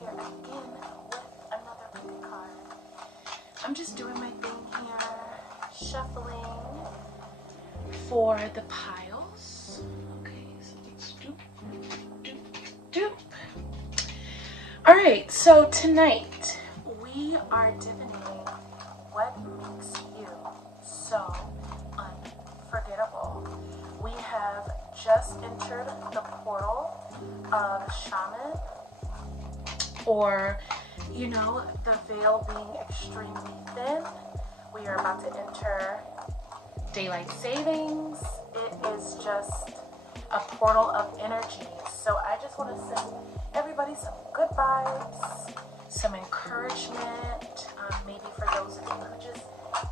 here again with another pick card. I'm just doing my thing here, shuffling for the piles. Okay, so let's doop. Alright, so tonight we are divining what makes you so unforgettable. We have just entered the portal of Shaman, or, you know, the veil being extremely thin. We are about to enter daylight savings. It is just a portal of energy. So I just want to send everybody some good vibes, some encouragement, maybe for those of you who just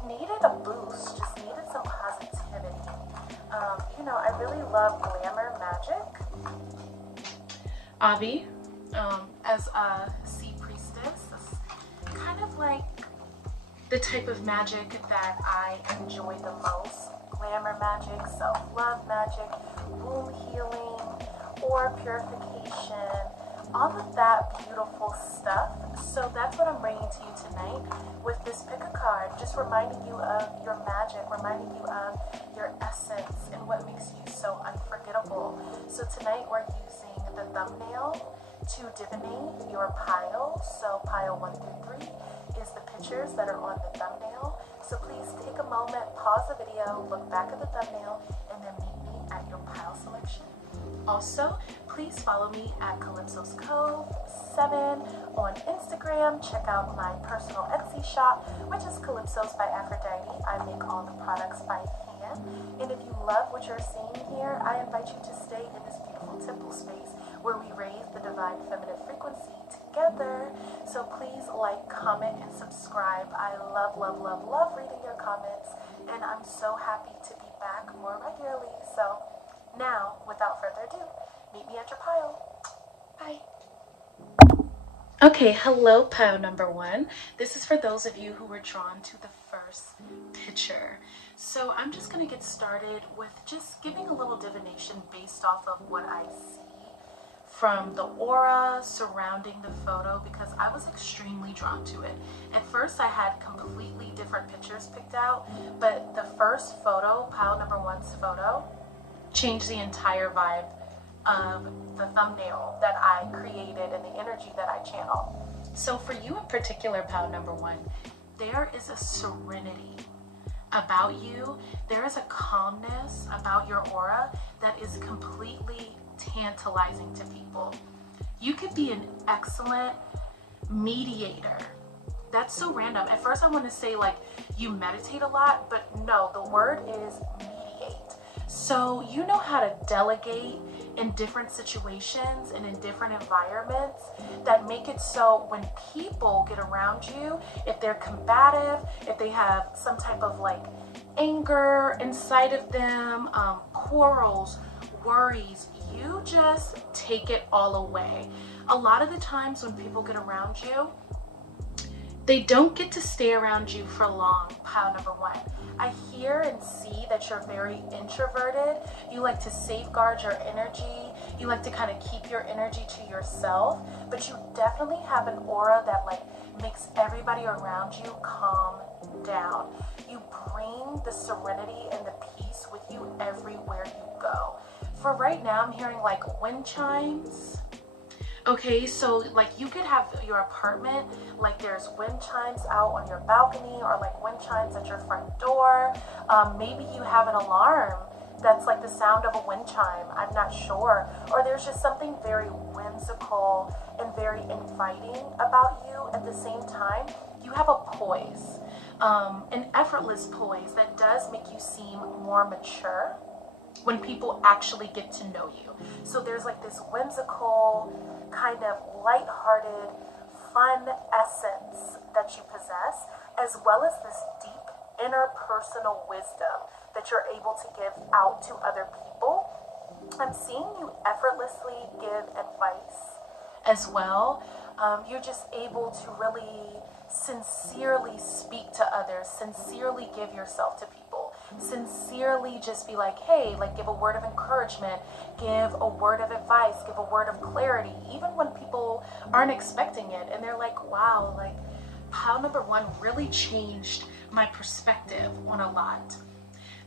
needed a boost, just needed some positivity. You know, I really love glamour magic. Abby, as a Sea Priestess, is kind of like the type of magic that I enjoy the most. Glamour magic, self-love magic, womb healing, or purification, all of that beautiful stuff. So that's what I'm bringing to you tonight with this pick a card, just reminding you of your magic, reminding you of your essence and what makes you so unforgettable. So tonight we're using the thumbnail to divinate your pile. So pile 1 through 3 is the pictures that are on the thumbnail. So please take a moment, pause the video, look back at the thumbnail, and then meet me at your pile selection. Also, please follow me at Calypso's Cove 7 on Instagram. Check out my personal Etsy shop, which is Calypso's by Aphrodite. I make all the products by hand. And if you love what you're seeing here, I invite you to stay in this beautiful temple space where we raise the divine feminine frequency together. So please like, comment, and subscribe. I love reading your comments, and I'm so happy to be back more regularly. So now, without further ado, meet me at your pile. Bye. Okay, hello pile number 1. This is for those of you who were drawn to the first picture. So I'm just going to get started with just giving a little divination based off of what I see from the aura surrounding the photo, because I was extremely drawn to it. At first I had completely different pictures picked out, but the first photo, pile number 1's photo, changed the entire vibe of the thumbnail that I created and the energy that I channel. So for you in particular, pile number 1, there is a serenity about you. There is a calmness about your aura that is completely tantalizing to people. You could be an excellent mediator. That's so random. At first I want to say like you meditate a lot, but no, the word is mediate. So you know how to delegate in different situations and in different environments that make it so when people get around you, if they're combative, if they have some type of like anger inside of them, quarrels, worries, you just take it all away. A lot of the times when people get around you, they don't get to stay around you for long, pile number 1. I hear and see that you're very introverted. You like to safeguard your energy. You like to kind of keep your energy to yourself, but you definitely have an aura that like makes everybody around you calm down. You bring the serenity and the peace with you everywhere you go. For right now, I'm hearing like wind chimes. Okay, so like you could have your apartment, like there's wind chimes out on your balcony, or like wind chimes at your front door. Maybe you have an alarm that's like the sound of a wind chime, I'm not sure. Or there's just something very whimsical and very inviting about you. At the same time, you have a poise, an effortless poise that does make you seem more mature when people actually get to know you. So there's like this whimsical, kind of lighthearted, fun essence that you possess, as well as this deep interpersonal wisdom that you're able to give out to other people. I'm seeing you effortlessly give advice as well. You're just able to really sincerely speak to others, sincerely give yourself to people. sincerely just be like, hey, like give a word of encouragement, give a word of advice, give a word of clarity, even when people aren't expecting it and they're like, wow, like pile number one really changed my perspective on a lot.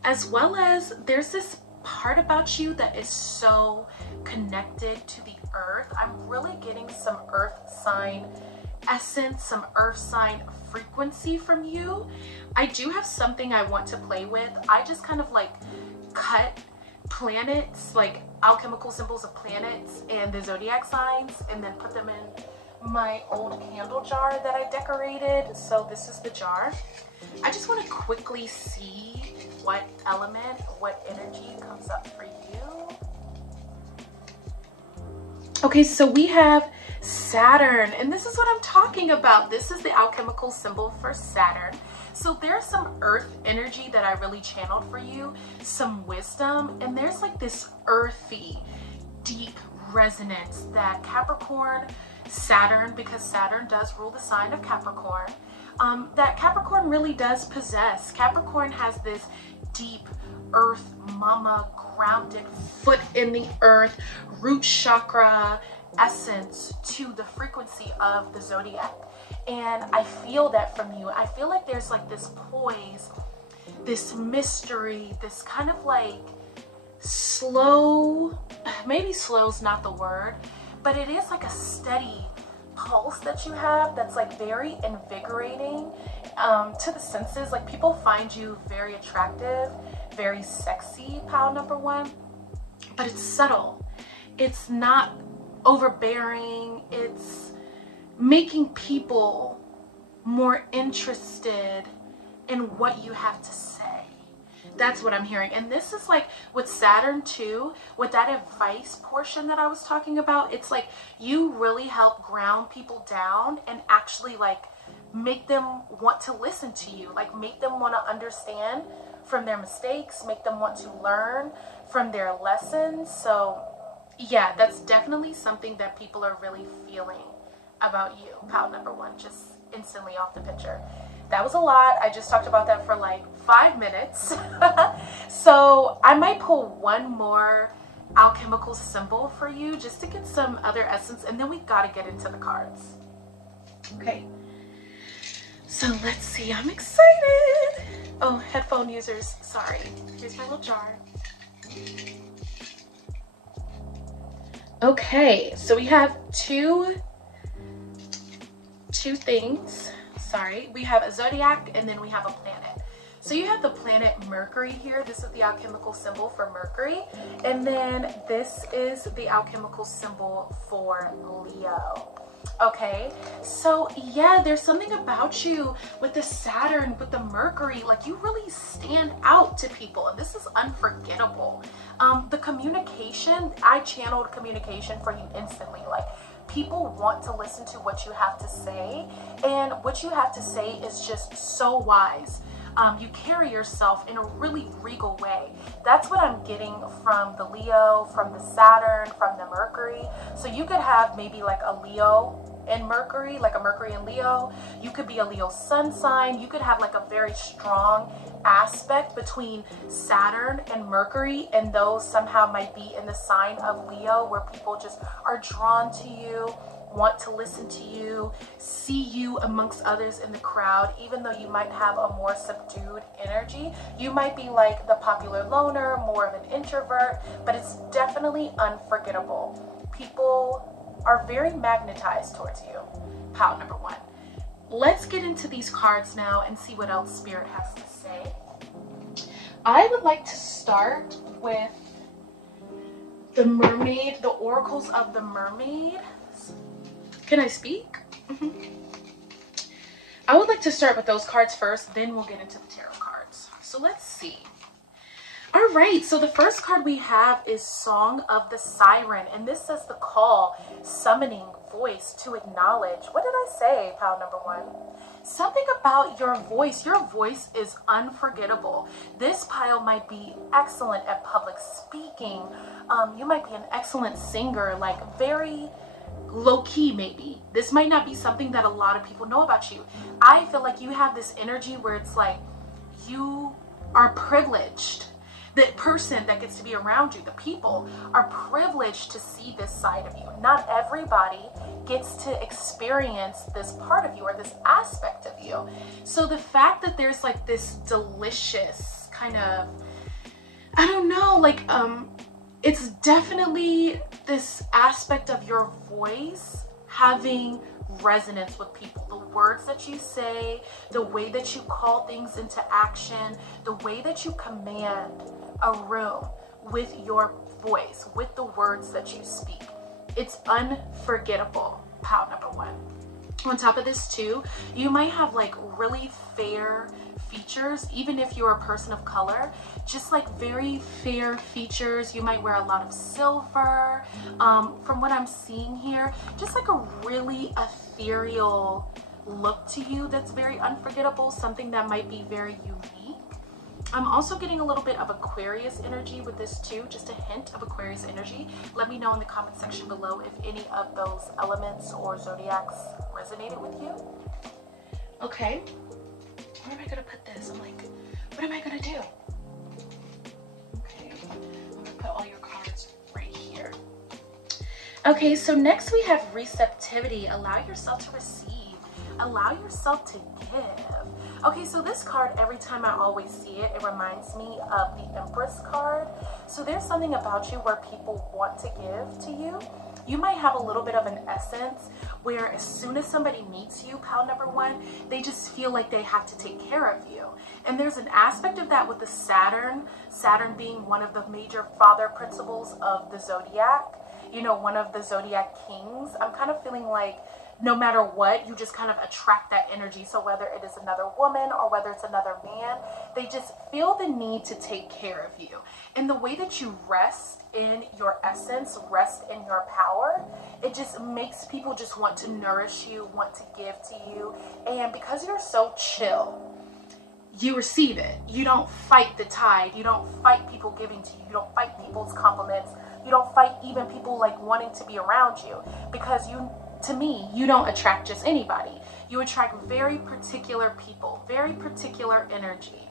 As well as there's this part about you that is so connected to the earth. I'm really getting some earth sign essence, some earth sign frequency from you. I do have something I want to play with. I just kind of like cut planets, like alchemical symbols of planets and the zodiac signs, and then put them in my old candle jar that I decorated. So this is the jar. I just want to quickly see what element, what energy comes up for you. Okay, so we have Saturn, and this is what I'm talking about. This is the alchemical symbol for Saturn. So there's some earth energy that I really channeled for you, some wisdom, and there's like this earthy, deep resonance that Capricorn, Saturn, because Saturn does rule the sign of Capricorn, that Capricorn really does possess. Capricorn has this deep earth mama, grounded, foot in the earth, root chakra essence to the frequency of the zodiac. And I feel that from you. I feel like there's like this poise, this mystery, this kind of like slow, maybe slow's not the word, but it is like a steady pulse that you have that's like very invigorating to the senses. Like people find you very attractive, very sexy, pile number one, but it's subtle. It's not overbearing. It's making people more interested in what you have to say. That's what I'm hearing. And this is like with Saturn too, with that advice portion that I was talking about, it's like you really help ground people down and actually like make them want to listen to you, like make them want to understand from their mistakes, make them want to learn from their lessons. So yeah, that's definitely something that people are really feeling about you, pile number one, just instantly off the picture. That was a lot. I just talked about that for like 5 minutes. So I might pull one more alchemical symbol for you just to get some other essence, and then we got to get into the cards. Okay. So let's see. I'm excited. Oh, headphone users, sorry. Here's my little jar. Okay, so we have two things. Sorry, we have a zodiac and then we have a planet. So you have the planet Mercury here. This is the alchemical symbol for Mercury. And then this is the alchemical symbol for Leo. Okay, so yeah, there's something about you with the Saturn, with the Mercury, like you really stand out to people, and this is unforgettable. The communication, I channeled communication for you instantly. Like people want to listen to what you have to say, and what you have to say is just so wise. You carry yourself in a really regal way. That's what I'm getting from the Leo, from the Saturn, from the Mercury. So you could have maybe like a Leo and Mercury, like a Mercury and Leo. You could be a Leo sun sign. You could have like a very strong aspect between Saturn and Mercury, and those somehow might be in the sign of Leo, where people just are drawn to you, want to listen to you, see you amongst others in the crowd. Even though you might have a more subdued energy, you might be like the popular loner, more of an introvert, but it's definitely unforgettable. People are very magnetized towards you, pile number one. Let's get into these cards now and see what else Spirit has to say. I would like to start with the Mermaid, the oracles of the Mermaid. Can I speak? I would like to start with those cards first, then we'll get into the tarot cards. So let's see. All right, so the first card we have is Song of the Siren, and this says the call, summoning voice to acknowledge. What did I say, pile number one? Something about your voice. Your voice is unforgettable. This pile might be excellent at public speaking. You might be an excellent singer, like very low-key maybe. This might not be something that a lot of people know about you. I feel like you have this energy where it's like you are privileged. The person that gets to be around you, the people, are privileged to see this side of you. Not everybody gets to experience this part of you or this aspect of you. So the fact that there's like this delicious kind of, I don't know, like it's definitely this aspect of your voice having resonance with people. The words that you say, the way that you call things into action, the way that you command a room with your voice, with the words that you speak. It's unforgettable, pal number one. On top of this too, you might have like really fair features, even if you're a person of color, just like very fair features. You might wear a lot of silver. From what I'm seeing here, just like a really ethereal look to you that's very unforgettable, something that might be very unique. I'm also getting a little bit of Aquarius energy with this too, just a hint of Aquarius energy. Let me know in the comment section below if any of those elements or zodiacs resonated with you. Okay, where am I gonna put this? I'm like, what am I gonna do? Okay, I'm gonna put all your cards right here. Okay, so next we have receptivity. Allow yourself to receive. Allow yourself to give. Okay, so this card, every time I always see it, it reminds me of the Empress card. So there's something about you where people want to give to you. You might have a little bit of an essence where as soon as somebody meets you, pal number one, they just feel like they have to take care of you. And there's an aspect of that with the Saturn being one of the major father principles of the zodiac, you know, one of the zodiac kings. I'm kind of feeling like no matter what, you just kind of attract that energy. So whether it is another woman or whether it's another man, they just feel the need to take care of you. And the way that you rest in your essence, rest in your power, it just makes people just want to nourish you, want to give to you. And because you're so chill, you receive it. You don't fight the tide. You don't fight people giving to you. You don't fight people's compliments. You don't fight even people like wanting to be around you, because to me, you don't attract just anybody. You attract very particular people, very particular energy.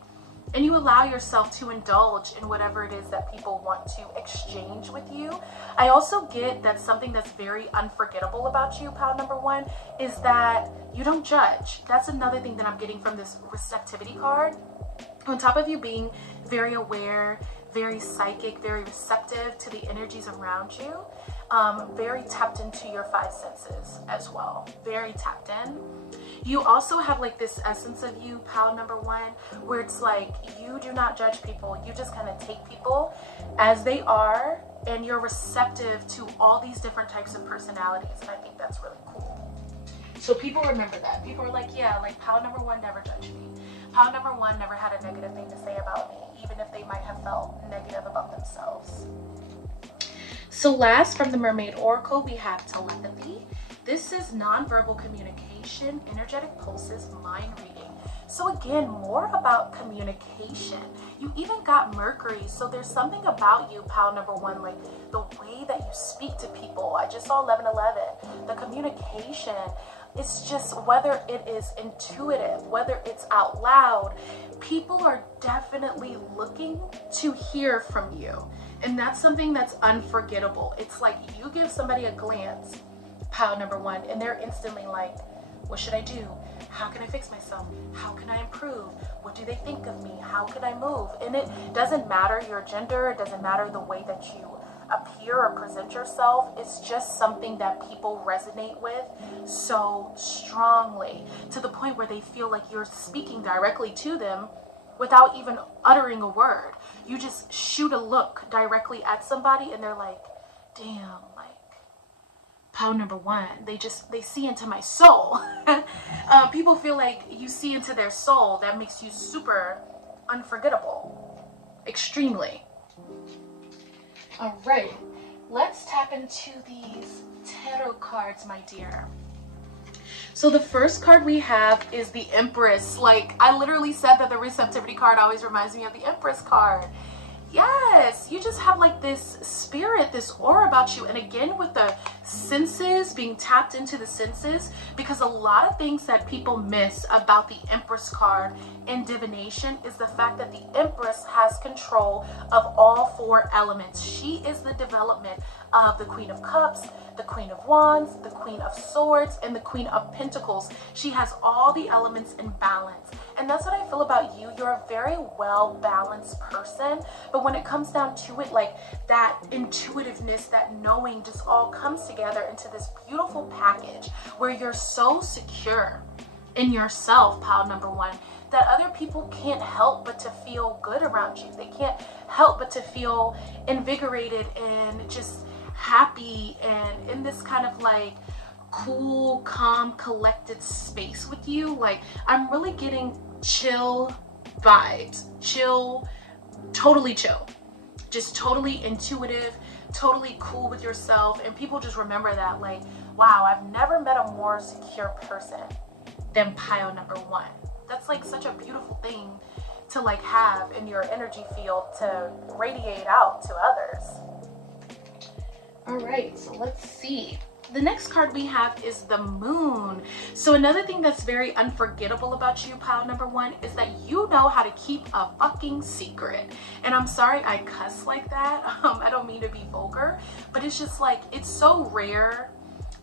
And you allow yourself to indulge in whatever it is that people want to exchange with you. I also get that something that's very unforgettable about you, pal number one, is that you don't judge. That's another thing that I'm getting from this receptivity card. On top of you being very aware, very psychic, very receptive to the energies around you, very tapped into your five senses as well, very tapped in. You also have like this essence of you, pal number one, where it's like you do not judge people. You just kind of take people as they are, and you're receptive to all these different types of personalities, and I think that's really cool. So people remember that. People are like, yeah, like pal number one never judged me. Pal number one never had a negative thing to say about me, even if they might have felt negative about themselves. So last, from the Mermaid Oracle, we have telepathy. This is nonverbal communication, energetic pulses, mind reading. So again, more about communication. You even got Mercury, so there's something about you, pal number one, like the way that you speak to people. I just saw 1111. The communication, it's just whether it is intuitive, whether it's out loud, people are definitely looking to hear from you. And that's something that's unforgettable. It's like you give somebody a glance, pal number one, and they're instantly like, what should I do? How can I fix myself? How can I improve? What do they think of me? How can I move? And it doesn't matter your gender. It doesn't matter the way that you appear or present yourself. It's just something that people resonate with so strongly, to the point where they feel like you're speaking directly to them without even uttering a word. You just shoot a look directly at somebody and they're like, damn, like pal number one, they see into my soul. People feel like you see into their soul. That makes you super unforgettable, extremely. All right, let's tap into these tarot cards, my dear. So the first card we have is the Empress. Like, I literally said that the receptivity card always reminds me of the Empress card. Yes, you just have like this spirit, this aura about you. And again, with the senses, being tapped into the senses, because a lot of things that people miss about the Empress card in divination is the fact that the Empress has control of all 4 elements. She is the development of the Queen of Cups, the Queen of Wands, the Queen of Swords, and the Queen of Pentacles. She has all the elements in balance. And that's what I feel about you. You're a very well balanced person, but when it comes down to it, like that intuitiveness, that knowing just all comes together into this beautiful package where you're so secure in yourself, pile number 1, that other people can't help but to feel good around you. They can't help but to feel invigorated and just happy and in this kind of like cool, calm, collected space with you. Like, I'm really getting chill vibes. Chill, totally chill. Just totally intuitive, totally cool with yourself. And people just remember that, like, wow, I've never met a more secure person than pile number 1. That's like such a beautiful thing to like have in your energy field to radiate out to others. All right, so let's see. The next card we have is the Moon. So another thing that's very unforgettable about you, pile number 1, is that you know how to keep a fucking secret. And I'm sorry I cuss like that. I don't mean to be vulgar, but it's just like, it's so rare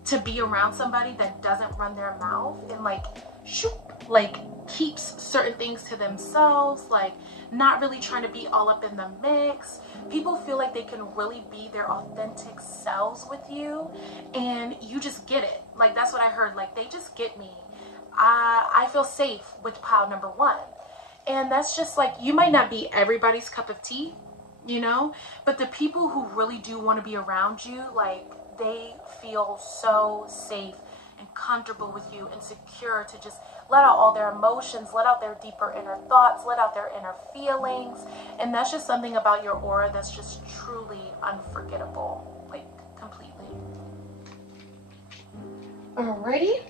to be around somebody that doesn't run their mouth and like, shoop, like keeps certain things to themselves, like not really trying to be all up in the mix. People feel like they can really be their authentic selves with you and you just get it. Like, that's what I heard. Like, they just get me. I feel safe with pile number 1. And that's just like, you might not be everybody's cup of tea, you know, but the people who really do want to be around you, like, they feel so safe and comfortable with you and secure to just let out all their emotions, let out their deeper inner thoughts, let out their inner feelings. And that's just something about your aura that's just truly unforgettable, like completely. Alrighty.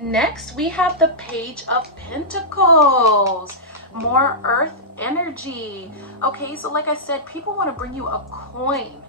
Next, we have the Page of Pentacles. More earth energy. Okay, so like I said, people want to bring you a coin.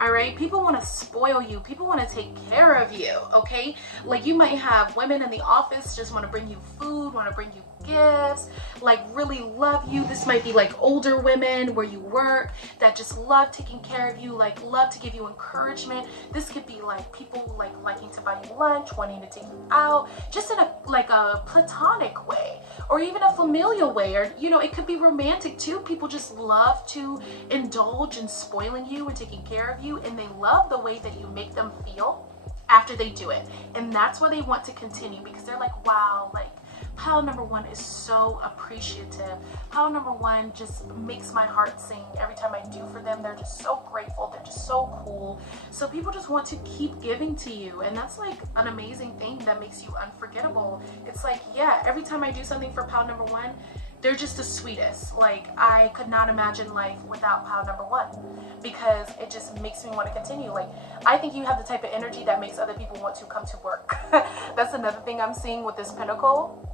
All right, people want to spoil you. People want to take care of you. Okay, like you might have women in the office just want to bring you food, want to bring you gifts, like really love you. This might be like older women where you work that just love taking care of you, like love to give you encouragement. This could be like people like liking to buy you lunch, wanting to take you out, just in a like a platonic way, or even a familial way, or you know, it could be romantic too. People just love to indulge in spoiling you and taking care of you, and they love the way that you make them feel after they do it. And that's why they want to continue, because they're like, wow, like pile number 1 is so appreciative. Pile number 1 just makes my heart sing every time I do for them. They're just so grateful. They're just so cool. So people just want to keep giving to you. And that's like an amazing thing that makes you unforgettable. It's like, yeah, every time I do something for pile number 1, they're just the sweetest. Like, I could not imagine life without pile number 1, because it just makes me want to continue. Like, I think you have the type of energy that makes other people want to come to work. That's another thing I'm seeing with this pentacle.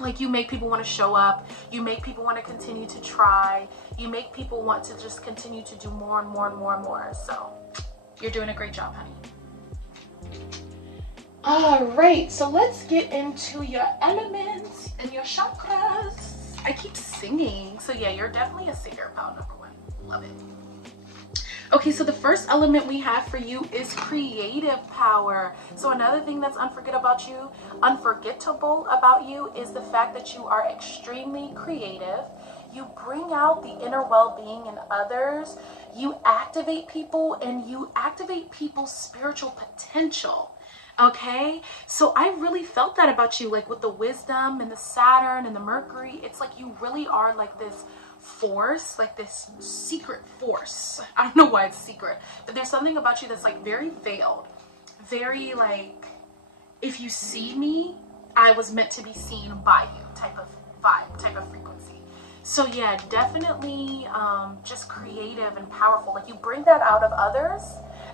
Like, you make people want to show up. You make people want to continue to try. You make people want to just continue to do more and more and more and more. So you're doing a great job, honey. All right, so let's get into your elements and your chakras. I keep singing. So yeah, you're definitely a singer, pile number 1. Love it. Okay, so the first element we have for you is creative power. So another thing that's unforgettable about you is the fact that you are extremely creative. You bring out the inner well-being in others. You activate people, and you activate people's spiritual potential. Okay, so I really felt that about you, like with the wisdom and the Saturn and the Mercury. It's like you really are like this force, like this secret force. I don't know why it's secret, but there's something about you that's like very veiled, very like, if you see me, I was meant to be seen by you type of vibe, type of frequency. So yeah, definitely just creative and powerful. Like, you bring that out of others,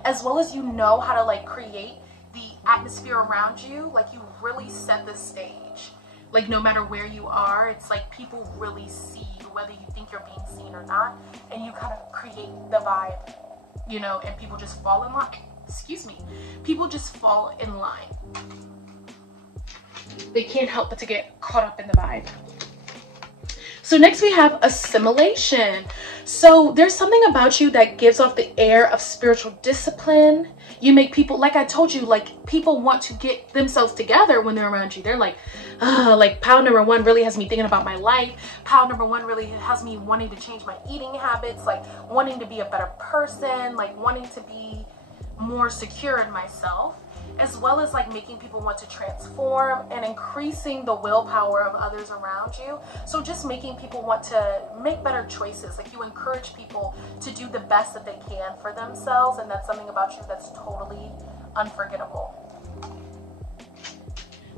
as well as you know how to like create the atmosphere around you. Like, you really set the stage Like no matter where you are, it's like people really see you, whether you think you're being seen or not, and you kind of create the vibe, you know, and people just fall in line. Excuse me. People just fall in line. They can't help but to get caught up in the vibe. So next we have assimilation. So there's something about you that gives off the air of spiritual discipline. You make people, like I told you, like people want to get themselves together when they're around you. They're like pile number one really has me thinking about my life. Pile number one really has me wanting to change my eating habits, like wanting to be a better person, like wanting to be more secure in myself, as well as like making people want to transform and increasing the willpower of others around you. So just making people want to make better choices. Like you encourage people to do the best that they can for themselves, and that's something about you that's totally unforgettable.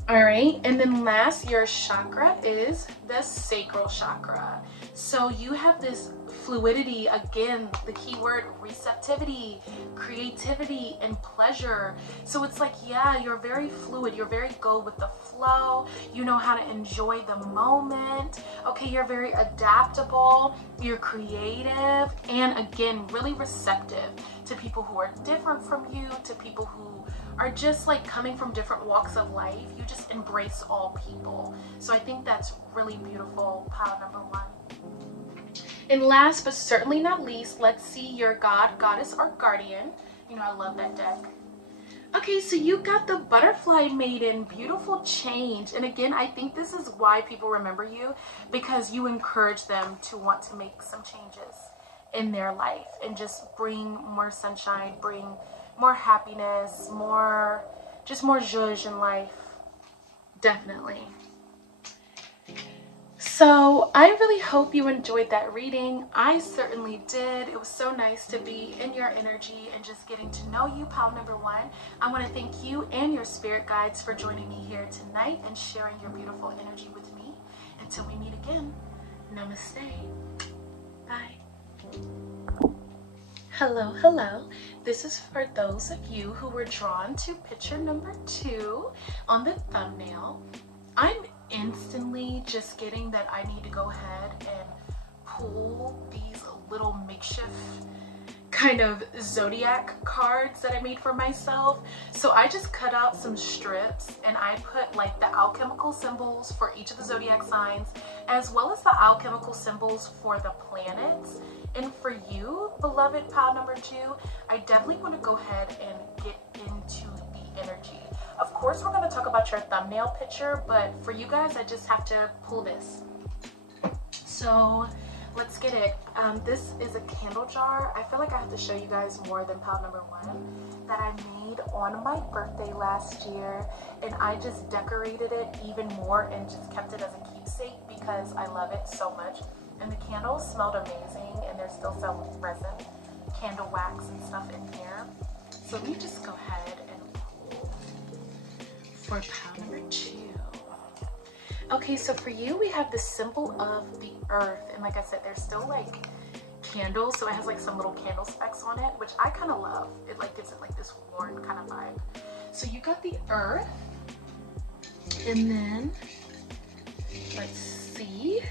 All right, and then last, your chakra is the sacral chakra. So you have this fluidity, again, the key word receptivity, creativity, and pleasure. So it's like, yeah, you're very fluid, you're very go with the flow, you know how to enjoy the moment. Okay, you're very adaptable, you're creative, and again, really receptive to people who are different from you, to people who are just like coming from different walks of life. You just embrace all people. So I think that's really beautiful, pile number one. And last but certainly not least, let's see your God, Goddess, or Guardian. You know, I love that deck. Okay, so you got the Butterfly Maiden, beautiful change. And again, I think this is why people remember you, because you encourage them to want to make some changes in their life and just bring more sunshine, bring more happiness, more zhuzh in life. Definitely. So I really hope you enjoyed that reading. I certainly did. It was so nice to be in your energy and just getting to know you, pile number one. I want to thank you and your spirit guides for joining me here tonight and sharing your beautiful energy with me. Until we meet again, namaste. Bye. Hello, hello. This is for those of you who were drawn to picture number 2 on the thumbnail. I'm instantly just getting that I need to go ahead and pull these little makeshift kind of zodiac cards that I made for myself. So I just cut out some strips and I put like the alchemical symbols for each of the zodiac signs, as well as the alchemical symbols for the planets. And for you, beloved pile number 2, I definitely want to go ahead and get into the energy. Of course, we're going to talk about your thumbnail picture, but for you guys, I just have to pull this. So let's get it. This is a candle jar. I feel like I have to show you guys more than pile number 1 that I made on my birthday last year. And I just decorated it even more and just kept it as a keepsake because I love it so much. And the candles smelled amazing, and there's still some resin, candle wax and stuff in here. So let me just go ahead and pull for pile number 2. Okay, so for you, we have the symbol of the earth. And like I said, there's still like candles, so it has like some little candle specks on it, which I kind of love. It like gives it like this worn kind of vibe. So you got the earth, and then let's see.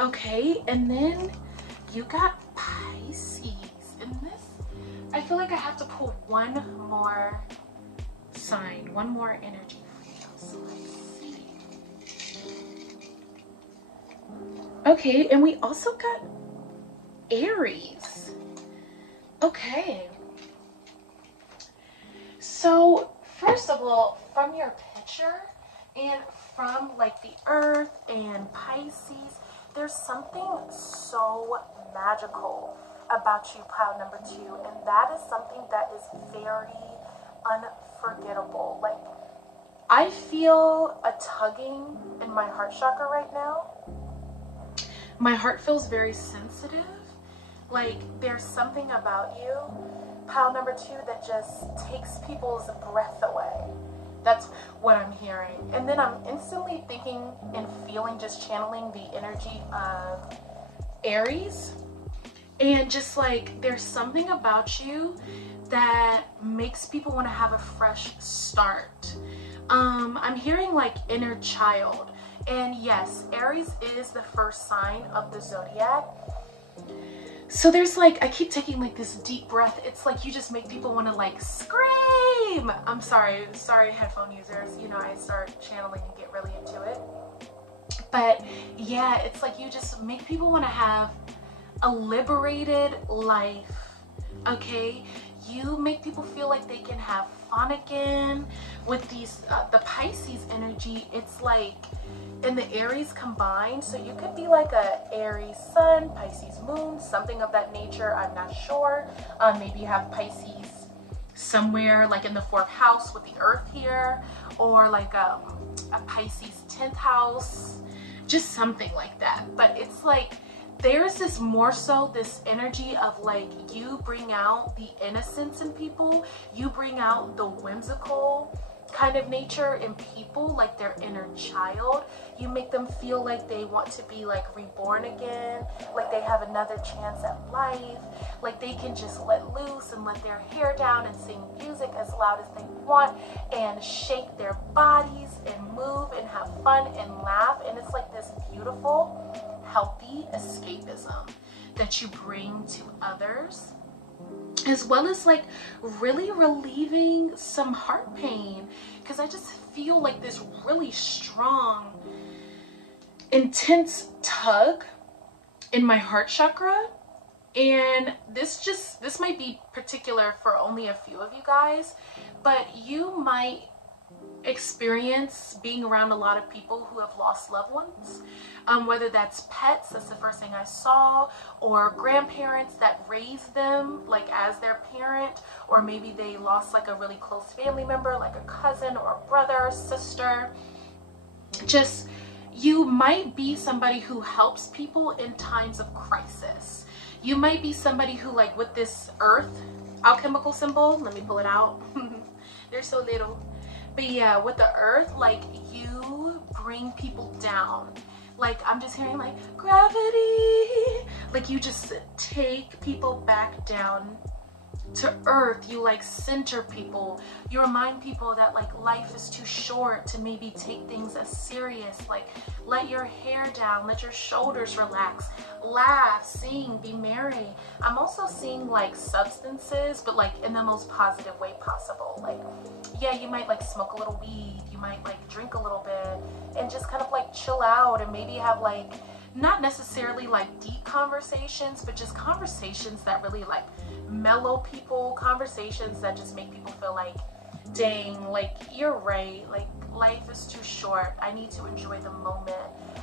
Okay, and then you got Pisces. And this, I feel like I have to pull one more sign, one more energy for you. So let's see. Okay, and we also got Aries. Okay. So, first of all, from your picture and from like the earth and Pisces, there's something so magical about you, pile number 2, and that is something that is very unforgettable. Like, I feel a tugging in my heart chakra right now. My heart feels very sensitive. Like, there's something about you, pile number 2, that just takes people's breath away. That's what I'm hearing. And then I'm instantly thinking and feeling, just channeling the energy of Aries. And just like, there's something about you that makes people want to have a fresh start. I'm hearing like inner child. And yes, Aries is the first sign of the zodiac. So there's like, I keep taking like this deep breath. It's like you just make people want to like scream. I'm sorry headphone users, you know, I start channeling and get really into it. But yeah, it's like you just make people want to have a liberated life, okay? You make people feel like they can have fun again. With these, the Pisces energy, it's like, and the Aries combined, so you could be like a Aries sun, Pisces moon, something of that nature. I'm not sure. Maybe you have Pisces somewhere like in the 4th house with the earth here, or like a Pisces 10th house, just something like that. But it's like there's this more so this energy of like you bring out the innocence in people, you bring out the whimsical kind of nature in people, like their inner child. You make them feel like they want to be like reborn again, like they have another chance at life, like they can just let loose and let their hair down and sing music as loud as they want and shake their bodies and move and have fun and laugh. And it's like this beautiful, healthy escapism that you bring to others, as well as like really relieving some heart pain, because I just feel like this really strong, intense tug in my heart chakra. And this might be particular for only a few of you guys, but you might experience being around a lot of people who have lost loved ones, whether that's pets, that's the first thing I saw, or grandparents that raised them like as their parent, or maybe they lost like a really close family member, like a cousin or a brother, sister. Just, you might be somebody who helps people in times of crisis. You might be somebody who, like with this earth alchemical symbol, let me pull it out. They're so little. But yeah, with the earth, like you bring people down. Like I'm just hearing like gravity. Like you just take people back down to earth. You like center people. You remind people that like life is too short to maybe take things as serious. Like let your hair down, let your shoulders relax, laugh, sing, be merry. I'm also seeing like substances, but like in the most positive way possible. Like yeah, you might like smoke a little weed, you might like drink a little bit and just kind of like chill out, and maybe have like not necessarily like deep conversations, but just conversations that really like mellow people, conversations that just make people feel like, dang, like you're right, like life is too short, I need to enjoy the moment,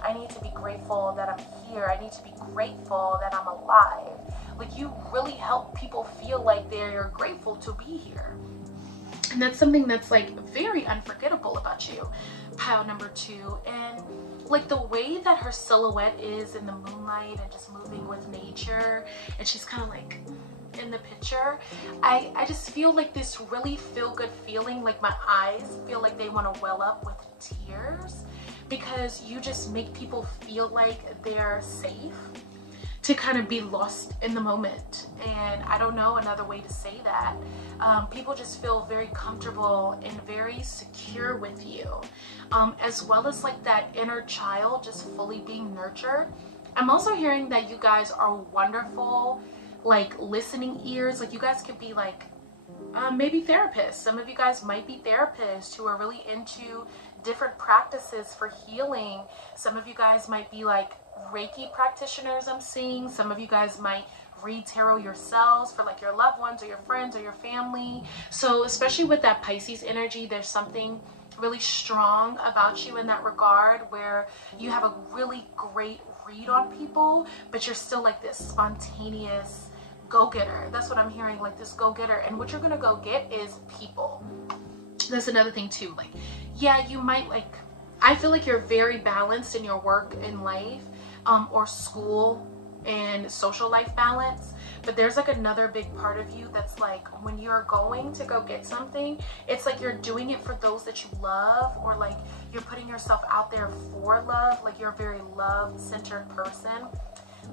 I need to be grateful that I'm here, I need to be grateful that I'm alive. Like you really help people feel like they're grateful to be here. And that's something that's like very unforgettable about you, pile number 2. And like the way that her silhouette is in the moonlight and just moving with nature, and she's kind of like in the picture, I just feel like this really feel-good feeling, like my eyes feel like they want to well up with tears, because you just make people feel like they're safe to kind of be lost in the moment. And I don't know another way to say that. People just feel very comfortable and very secure with you, as well as like that inner child just fully being nurtured. I'm also hearing that you guys are wonderful like listening ears. Like you guys could be like maybe therapists. Some of you guys might be therapists who are really into different practices for healing. Some of you guys might be like Reiki practitioners, I'm seeing. Some of you guys might read tarot yourselves for like your loved ones or your friends or your family. So especially with that Pisces energy, there's something really strong about you in that regard, where you have a really great read on people, but you're still like this spontaneous go-getter. That's what I'm hearing, like this go-getter. And what you're gonna go get is people. That's another thing too. Like, yeah, you might like, I feel like you're very balanced in your work and life, or school and social life balance. But there's like another big part of you that's like, when you're going to go get something, it's like you're doing it for those that you love, or like you're putting yourself out there for love. Like you're a very love-centered person.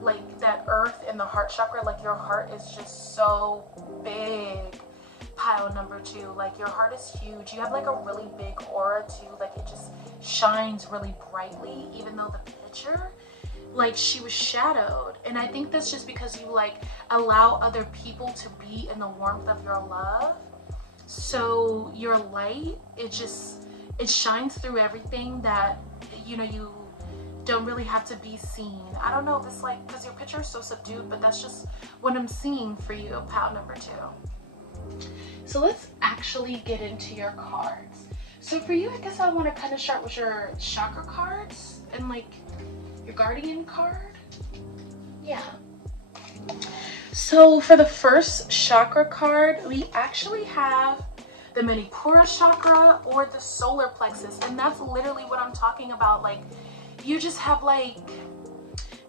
Like that earth and the heart chakra, like your heart is just so big, pile number 2. Like, your heart is huge. You have like a really big aura too. Like, it just shines really brightly, even though the picture, like, she was shadowed. And I think that's just because you like allow other people to be in the warmth of your love. So your light, it shines through everything that, you know, you don't really have to be seen. I don't know if it's like, because your picture is so subdued, but that's just what I'm seeing for you, pile number 2. So let's actually get into your cards. So for you, I guess I want to kind of start with your chakra cards and like your guardian card. Yeah. So for the first chakra card, we actually have the Manipura chakra or the solar plexus. And that's literally what I'm talking about. Like, you just have like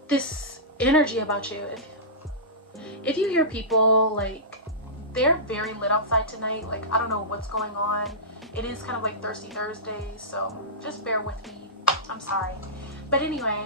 this energy about you. If you hear people, like, they're very lit outside tonight. Like, I don't know what's going on. It is kind of like Thirsty Thursday, so just bear with me. I'm sorry. But anyway,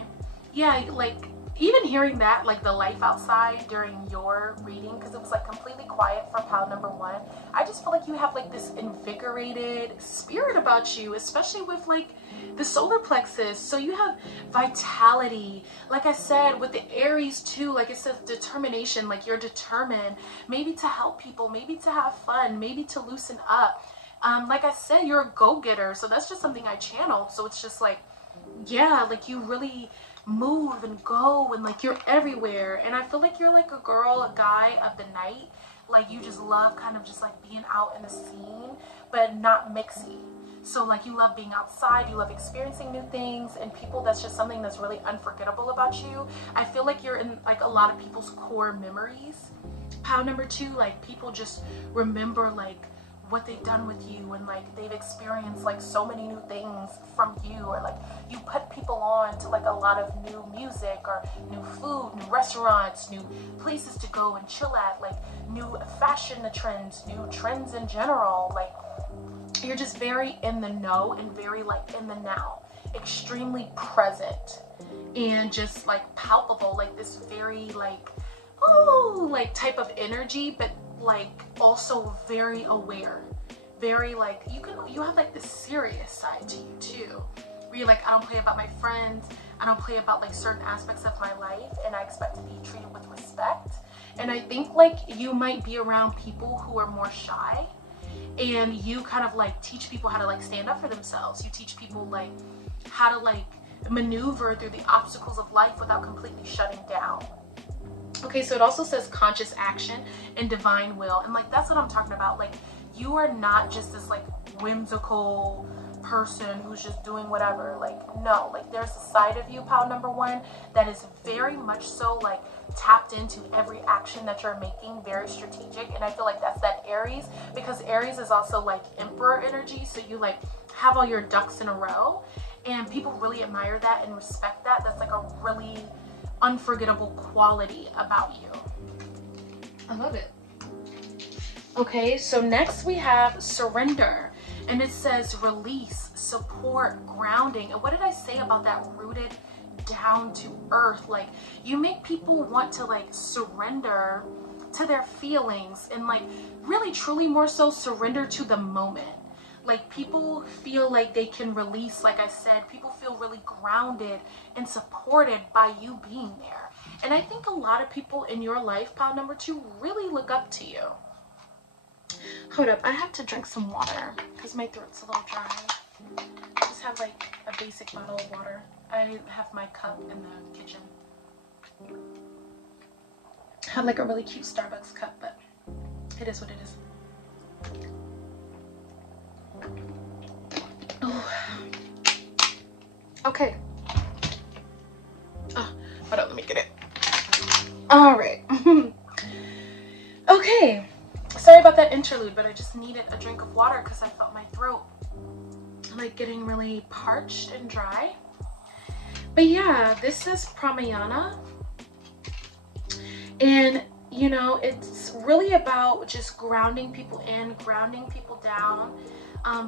yeah, like, even hearing that, like the life outside during your reading, because it was like completely quiet for pile number 1, I just feel like you have like this invigorated spirit about you, especially with like the solar plexus. So you have vitality, like I said, with the Aries too. Like, it says determination. Like, you're determined, maybe to help people, maybe to have fun, maybe to loosen up. Like I said, you're a go-getter, so that's just something I channeled. So it's just like, yeah, like, you really move and go, and like, you're everywhere. And I feel like you're like a girl, a guy of the night. Like, you just love kind of just like being out in the scene, but not mixy. So like, you love being outside, you love experiencing new things and people. That's just something that's really unforgettable about you. I feel like you're in like a lot of people's core memories. Pile number 2, like, people just remember like what they've done with you, and like they've experienced like so many new things from you, or like you put people on to like a lot of new music or new food, new restaurants, new places to go and chill at, like new fashion trends, new trends in general. Like, you're just very in the know and very like in the now, extremely present and just like palpable, like this very like, oh, like type of energy, but like also very aware, very like, you have like this serious side to you too, where you're like, I don't play about my friends, I don't play about like certain aspects of my life, and I expect to be treated with respect. And I think like you might be around people who are more shy, and you kind of like teach people how to like stand up for themselves. You teach people like how to like maneuver through the obstacles of life without completely shutting down. Okay, so it also says conscious action and divine will, and like, that's what I'm talking about. Like, you are not just this like whimsical person who's just doing whatever. Like, no, like, there's a side of you, pile number 1, that is very much so like tapped into every action that you're making, very strategic. And I feel like that's that Aries, because Aries is also like emperor energy, so you like have all your ducks in a row, and people really admire that and respect that. That's like a really unforgettable quality about you. I love it. Okay, so next we have surrender, and it says release, support, grounding. And what did I say about that? Rooted down to earth. Like, you make people want to like surrender to their feelings, and like really truly more so surrender to the moment. Like, people feel like they can release, like I said, people feel really grounded and supported by you being there. And I think a lot of people in your life, pile number 2, really look up to you. Hold up, I have to drink some water because my throat's a little dry. I just have like a basic bottle of water. I have my cup in the kitchen. I have like a really cute Starbucks cup, but it is what it is. Oh. Okay. Oh, hold on, let me get it. All right. Okay. Sorry about that interlude, but I just needed a drink of water because I felt my throat like getting really parched and dry. But yeah, this is Pramayana. And you know, it's really about just grounding people in, grounding people down.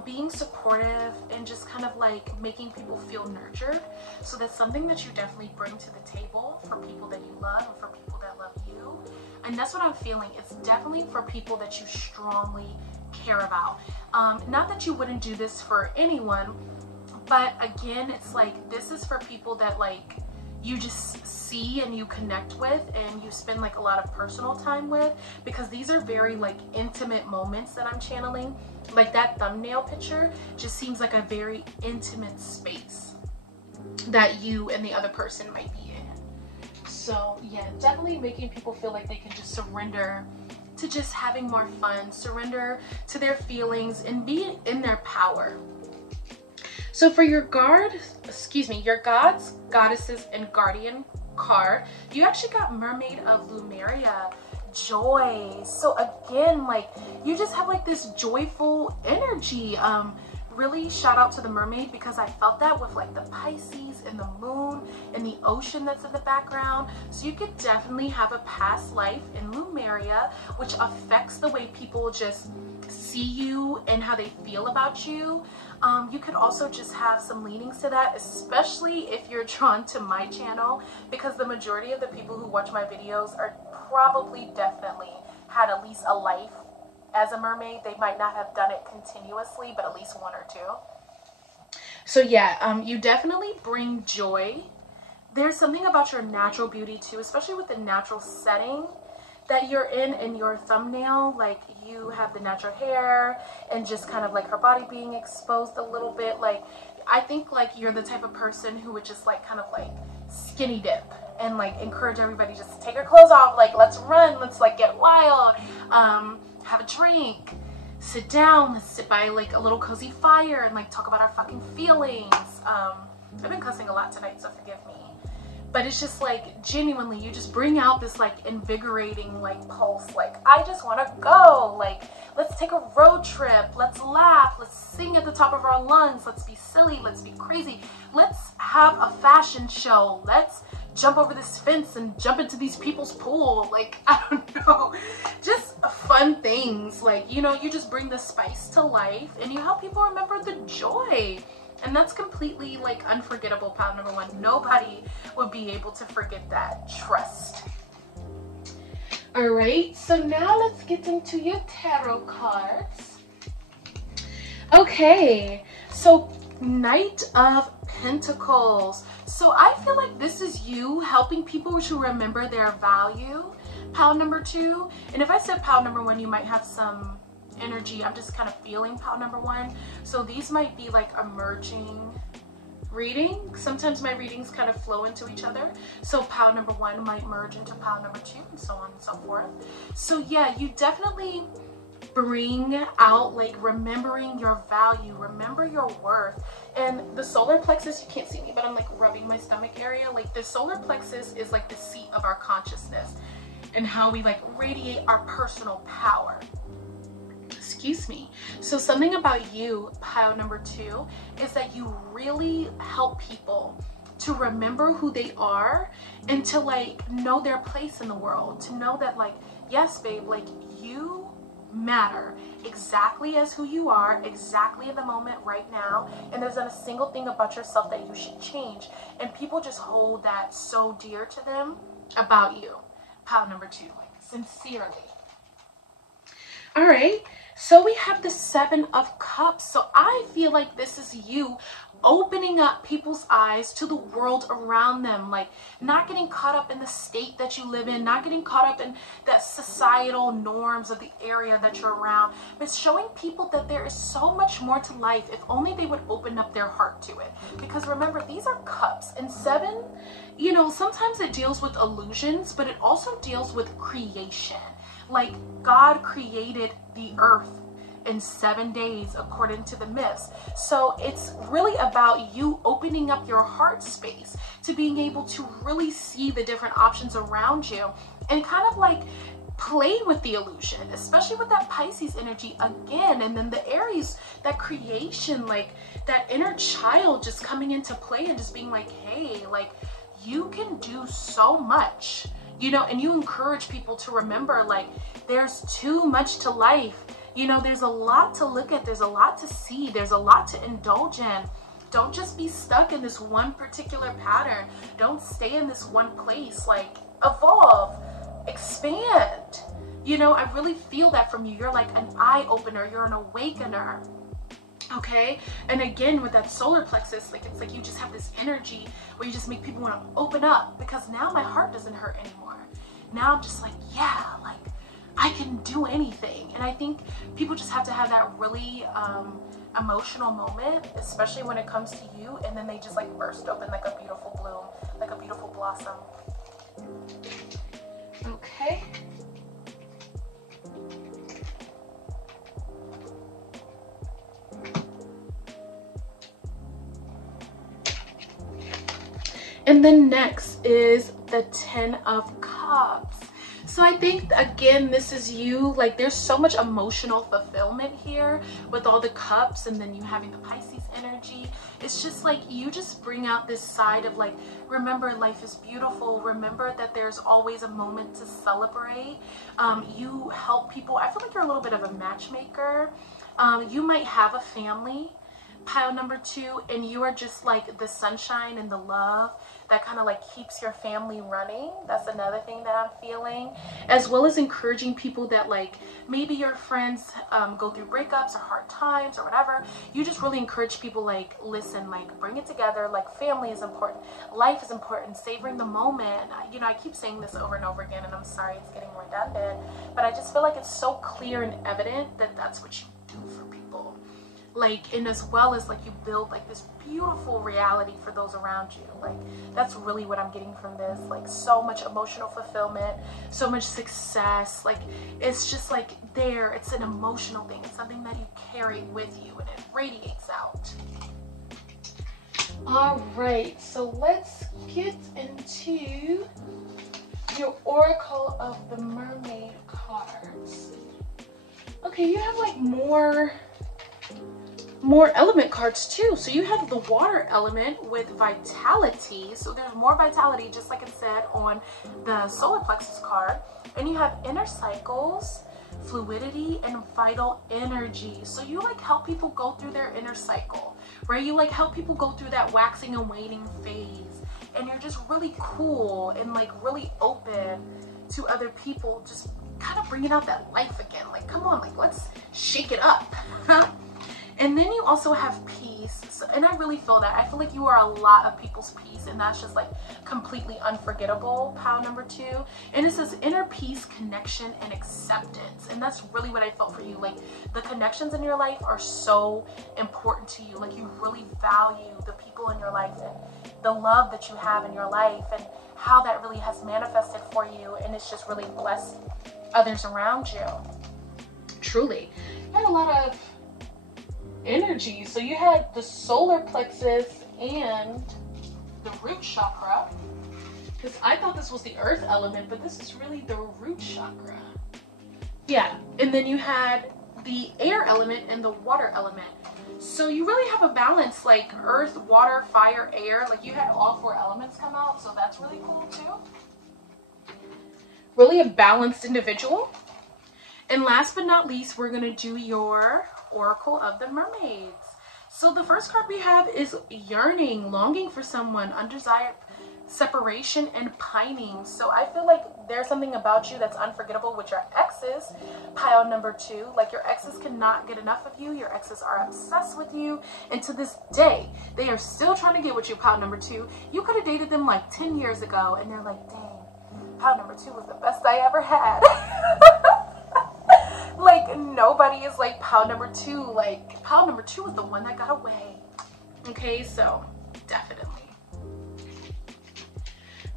being supportive, and just kind of like making people feel nurtured. So that's something that you definitely bring to the table for people that you love and for people that love you. And that's what I'm feeling. It's definitely for people that you strongly care about. Not that you wouldn't do this for anyone, but again, it's like this is for people that like you just see and you connect with and you spend like a lot of personal time with, because these are very like intimate moments that I'm channeling. Like that thumbnail picture just seems like a very intimate space that you and the other person might be in. So yeah, definitely making people feel like they can just surrender to just having more fun, surrender to their feelings, and be in their power. So for your your gods, goddesses, and guardian card, you actually got Mermaid of Lemuria, joy. So again, like you just have like this joyful energy. Really shout out to the mermaid, because I felt that with like the Pisces and the moon and the ocean that's in the background. So you could definitely have a past life in Lemuria, which affects the way people just see you and how they feel about you. You could also just have some leanings to that, especially if you're drawn to my channel, because the majority of the people who watch my videos are probably definitely had at least a life as a mermaid. They might not have done it continuously, but at least one or two. So yeah, you definitely bring joy. There's something about your natural beauty too, especially with the natural setting that you're in your thumbnail. Like you have the natural hair and just kind of like her body being exposed a little bit. Like I think like you're the type of person who would just like kind of like skinny dip and like encourage everybody just to take your clothes off, like let's run, let's like get wild, have a drink, sit down, let's sit by like a little cozy fire and like talk about our fucking feelings. I've been cussing a lot tonight, so forgive me. But it's just like genuinely, you just bring out this like invigorating like pulse. Like I just want to go. Like let's take a road trip. Let's laugh. Let's sing at the top of our lungs. Let's be silly. Let's be crazy. Let's have a fashion show. Let's jump over this fence and jump into these people's pool. Like I don't know, just fun things. Like, you know, you just bring the spice to life and you help people remember the joy. And that's completely like unforgettable, pile number one. Nobody would be able to forget that. Trust. All right, so now let's get into your tarot cards. Okay, so Knight of Pentacles. So I feel like this is you helping people to remember their value, pile number two. And if I said pile number one, you might have some energy. I'm just kind of feeling pile number one. So these might be like a merging reading. Sometimes my readings kind of flow into each other. So pile number one might merge into pile number two, and so on and so forth. So yeah, you definitely bring out like remembering your value, remember your worth. And the solar plexus, you can't see me, but I'm like rubbing my stomach area. Like the solar plexus is like the seat of our consciousness and how we like radiate our personal power. Excuse me. So something about you, pile number two, is that you really help people to remember who they are and to like know their place in the world, to know that like, yes, babe, like you matter exactly as who you are, exactly in the moment right now, and there's not a single thing about yourself that you should change. And people just hold that so dear to them about you, pile number two, like sincerely. All right, so we have the Seven of Cups. So I feel like this is you opening up people's eyes to the world around them, like not getting caught up in the state that you live in, not getting caught up in that societal norms of the area that you're around, but showing people that there is so much more to life if only they would open up their heart to it. Because remember, these are cups, and seven, you know, sometimes it deals with illusions, but it also deals with creation. Like God created the earth in 7 days according to the myths. So it's really about you opening up your heart space to being able to really see the different options around you and kind of like play with the illusion, especially with that Pisces energy again. And then the Aries, that creation, like that inner child just coming into play and just being like, hey, like you can do so much, you know. And you encourage people to remember like there's too much to life You know, there's a lot to look at, there's a lot to see, there's a lot to indulge in. Don't just be stuck in this one particular pattern. Don't stay in this one place. Like, evolve, expand. You know, I really feel that from you. You're like an eye opener, you're an awakener. Okay, and again with that solar plexus, like it's like you just have this energy where you just make people want to open up, because now my heart doesn't hurt anymore. Now I'm just like, yeah, like I can do anything. And I think people just have to have that really emotional moment, especially when it comes to you, and then they just like burst open like a beautiful bloom, like a beautiful blossom. Okay. And then next is the 10 of Cups. So I think, again, this is you. Like, there's so much emotional fulfillment here with all the cups, and then you having the Pisces energy. It's just like you just bring out this side of like, remember, life is beautiful. Remember that there's always a moment to celebrate. You help people. I feel like you're a little bit of a matchmaker. You might have a family, pile number 2, and you are just like the sunshine and the love that kind of like keeps your family running. That's another thing that I'm feeling, as well as encouraging people that like maybe your friends go through breakups or hard times or whatever. You just really encourage people like, listen, like bring it together, like family is important, life is important, savoring the moment. You know, I keep saying this over and over again, and I'm sorry it's getting redundant, but I just feel like it's so clear and evident that that's what you do for people. Like, and as well as like you build like this beautiful reality for those around you. Like, that's really what I'm getting from this. Like, so much emotional fulfillment, so much success. Like, it's just like there, it's an emotional thing. It's something that you carry with you and it radiates out. All right, so let's get into your Oracle of the Mermaid cards. Okay, you have like more element cards too. So you have the water element with vitality. So there's more vitality, just like it said on the solar plexus card. And you have inner cycles, fluidity, and vital energy. So you like help people go through their inner cycle, right? You like help people go through that waxing and waning phase. And you're just really cool and like really open to other people, just kind of bringing out that life again. Like, come on, like let's shake it up. And then you also have peace. So, and I really feel that. I feel like you are a lot of people's peace, and that's just like completely unforgettable, pile number 2. And it says inner peace, connection, and acceptance. And that's really what I felt for you. Like, the connections in your life are so important to you. Like, you really value the people in your life and the love that you have in your life and how that really has manifested for you. And it's just really blessed others around you. Truly. You had a lot of energy. So you had the solar plexus and the root chakra, because I thought this was the earth element, but this is really the root chakra. Yeah, and then you had the air element and the water element. So you really have a balance, like earth, water, fire, air. Like you had all 4 elements come out, so that's really cool too. Really a balanced individual. And last but not least, we're gonna do your Oracle of the Mermaids. So the first card we have is yearning, longing for someone, undesired separation, and pining. So I feel like there's something about you that's unforgettable with your exes, pile number 2. Like, your exes cannot get enough of you. Your exes are obsessed with you, and to this day they are still trying to get with you, pile number 2. You could have dated them like 10 years ago and they're like, dang, pile number 2 was the best I ever had. Like, nobody is like pile number 2. Like, pile number 2 was the one that got away. Okay, so definitely.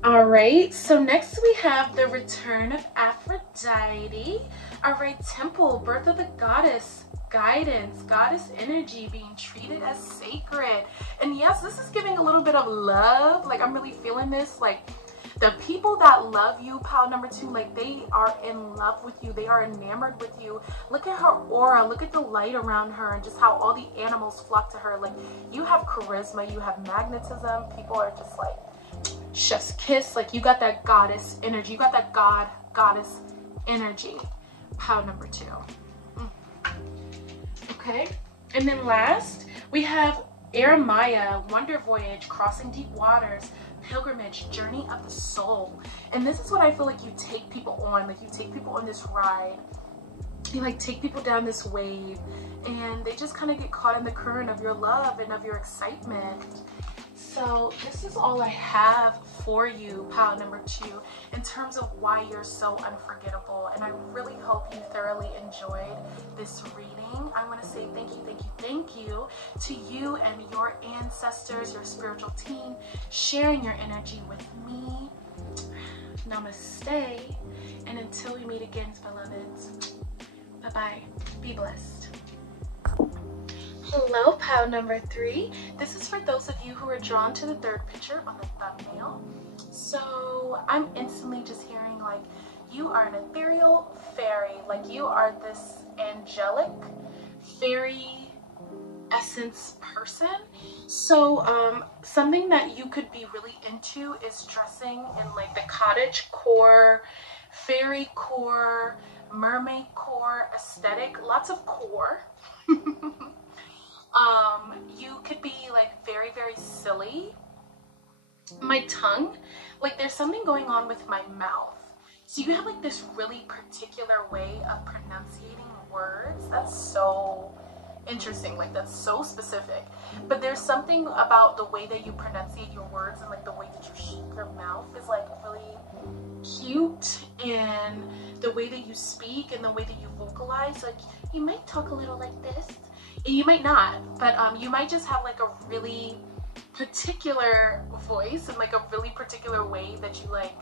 All right, so next we have the return of Aphrodite. All right, temple, birth of the goddess, guidance, goddess energy, being treated as sacred. And yes, this is giving a little bit of love. Like, I'm really feeling this. Like, the people that love you, pile number 2, like they are in love with you. They are enamored with you. Look at her aura. Look at the light around her and just how all the animals flock to her. Like, you have charisma. You have magnetism. People are just like, chef's kiss. Like, you got that goddess energy. You got that goddess energy, pile number 2. Okay, and then last we have Aramaya, Wonder Voyage, Crossing Deep Waters, Pilgrimage, Journey of the Soul. And this is what I feel like you take people on. Like you take people on this ride. You like take people down this wave and they just kind of get caught in the current of your love and of your excitement. So this is all I have for you, pile number 2, in terms of why you're so unforgettable. And I really hope you thoroughly enjoyed this reading. I want to say thank you, thank you, thank you to you and your ancestors, your spiritual team, sharing your energy with me. Namaste. And until we meet again, beloveds, bye-bye. Be blessed. Hello, pile number 3. This is for those of you who are drawn to the third picture on the thumbnail. So I'm instantly just hearing like you are an ethereal fairy, like you are this angelic fairy essence person. So something that you could be really into is dressing in like the cottage core, fairy core, mermaid core aesthetic, lots of core. You could be like very, very silly. My tongue, like there's something going on with my mouth. So you have like this really particular way of pronunciating words. That's so interesting. Like that's so specific. But there's something about the way that you pronunciate your words and like the way that you shape your mouth is like really cute, and the way that you speak and the way that you vocalize. Like you might talk a little like this. You might not, but you might just have like a really particular voice and like a really particular way that you like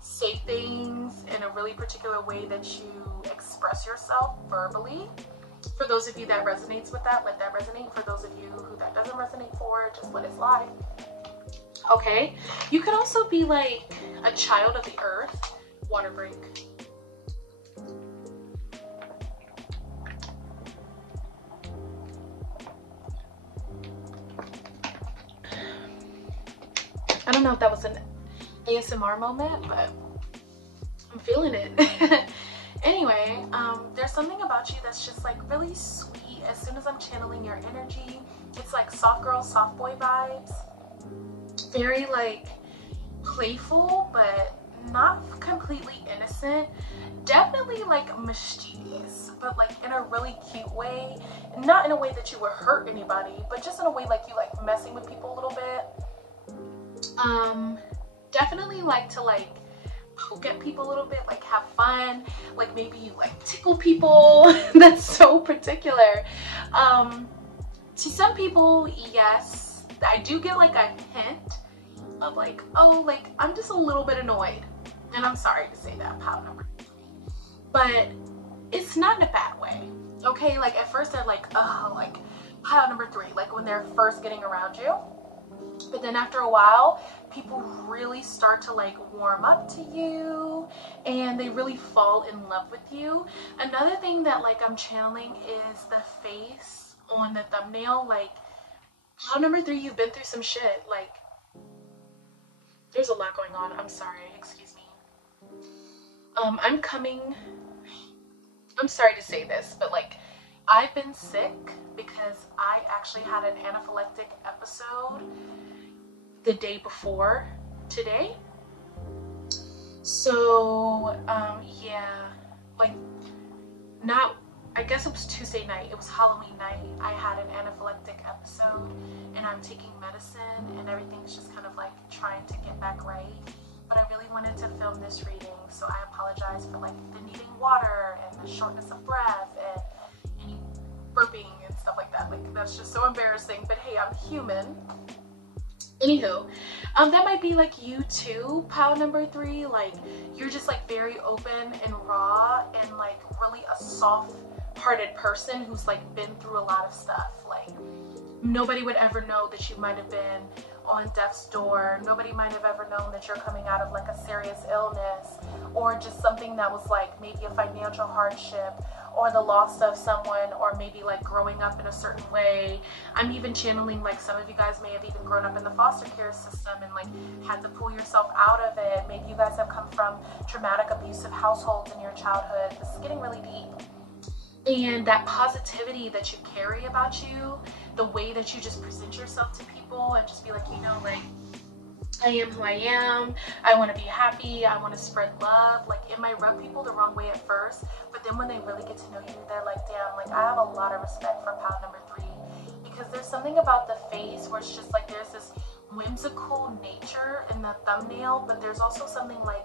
say things, in a really particular way that you express yourself verbally. For those of you that resonates with that, let that resonate. For those of you who that doesn't resonate for, just let it slide. Okay, you could also be like a child of the earth. Water break. I don't know if that was an ASMR moment, but I'm feeling it. Anyway, there's something about you that's just like really sweet. As soon as I'm channeling your energy, it's like soft girl, soft boy vibes. Very like playful, but not completely innocent. Definitely like mischievous, but like in a really cute way. Not in a way that you would hurt anybody, but just in a way like you like messing with people a little bit. Definitely like to like poke at people a little bit, like have fun, like maybe you like tickle people. That's so particular. To some people, yes, I do get like a hint of like, oh, like I'm just a little bit annoyed, and I'm sorry to say that, pile number 3, but it's not in a bad way. Okay, like at first they're like, oh, like pile number 3, like when they're first getting around you. But then after a while, people really start to like warm up to you and they really fall in love with you. Another thing that like I'm channeling is the face on the thumbnail. Like pile number 3, you've been through some shit. Like there's a lot going on. I'm sorry, excuse me. I'm sorry to say this, but like I've been sick because I actually had an anaphylactic episode the day before today. So yeah, like not, I guess it was Tuesday night, it was Halloween night, I had an anaphylactic episode and I'm taking medicine and everything's just kind of like trying to get back right. But I really wanted to film this reading, so I apologize for like the needing water and the shortness of breath and any burping and stuff like that. Like that's just so embarrassing, but hey, I'm human. Anywho, that might be like you too, pile number 3. Like you're just like very open and raw and like really a soft-hearted person who's like been through a lot of stuff. Like nobody would ever know that you might have been on death's door. Nobody might have ever known that you're coming out of like a serious illness, or just something that was like maybe a financial hardship, or the loss of someone, or maybe like growing up in a certain way. I'm even channeling like some of you guys may have even grown up in the foster care system and like had to pull yourself out of it. Maybe you guys have come from traumatic abusive households in your childhood. This is getting really deep. and that positivity that you carry about you, the way that you just present yourself to people and just be like, you know, like, I am who I am, I want to be happy, I want to spread love. Like, it might rub people the wrong way at first, but then when they really get to know you, they're like, damn, like, I have a lot of respect for pile number 3, because there's something about the face where it's just like there's this whimsical nature in the thumbnail, but there's also something like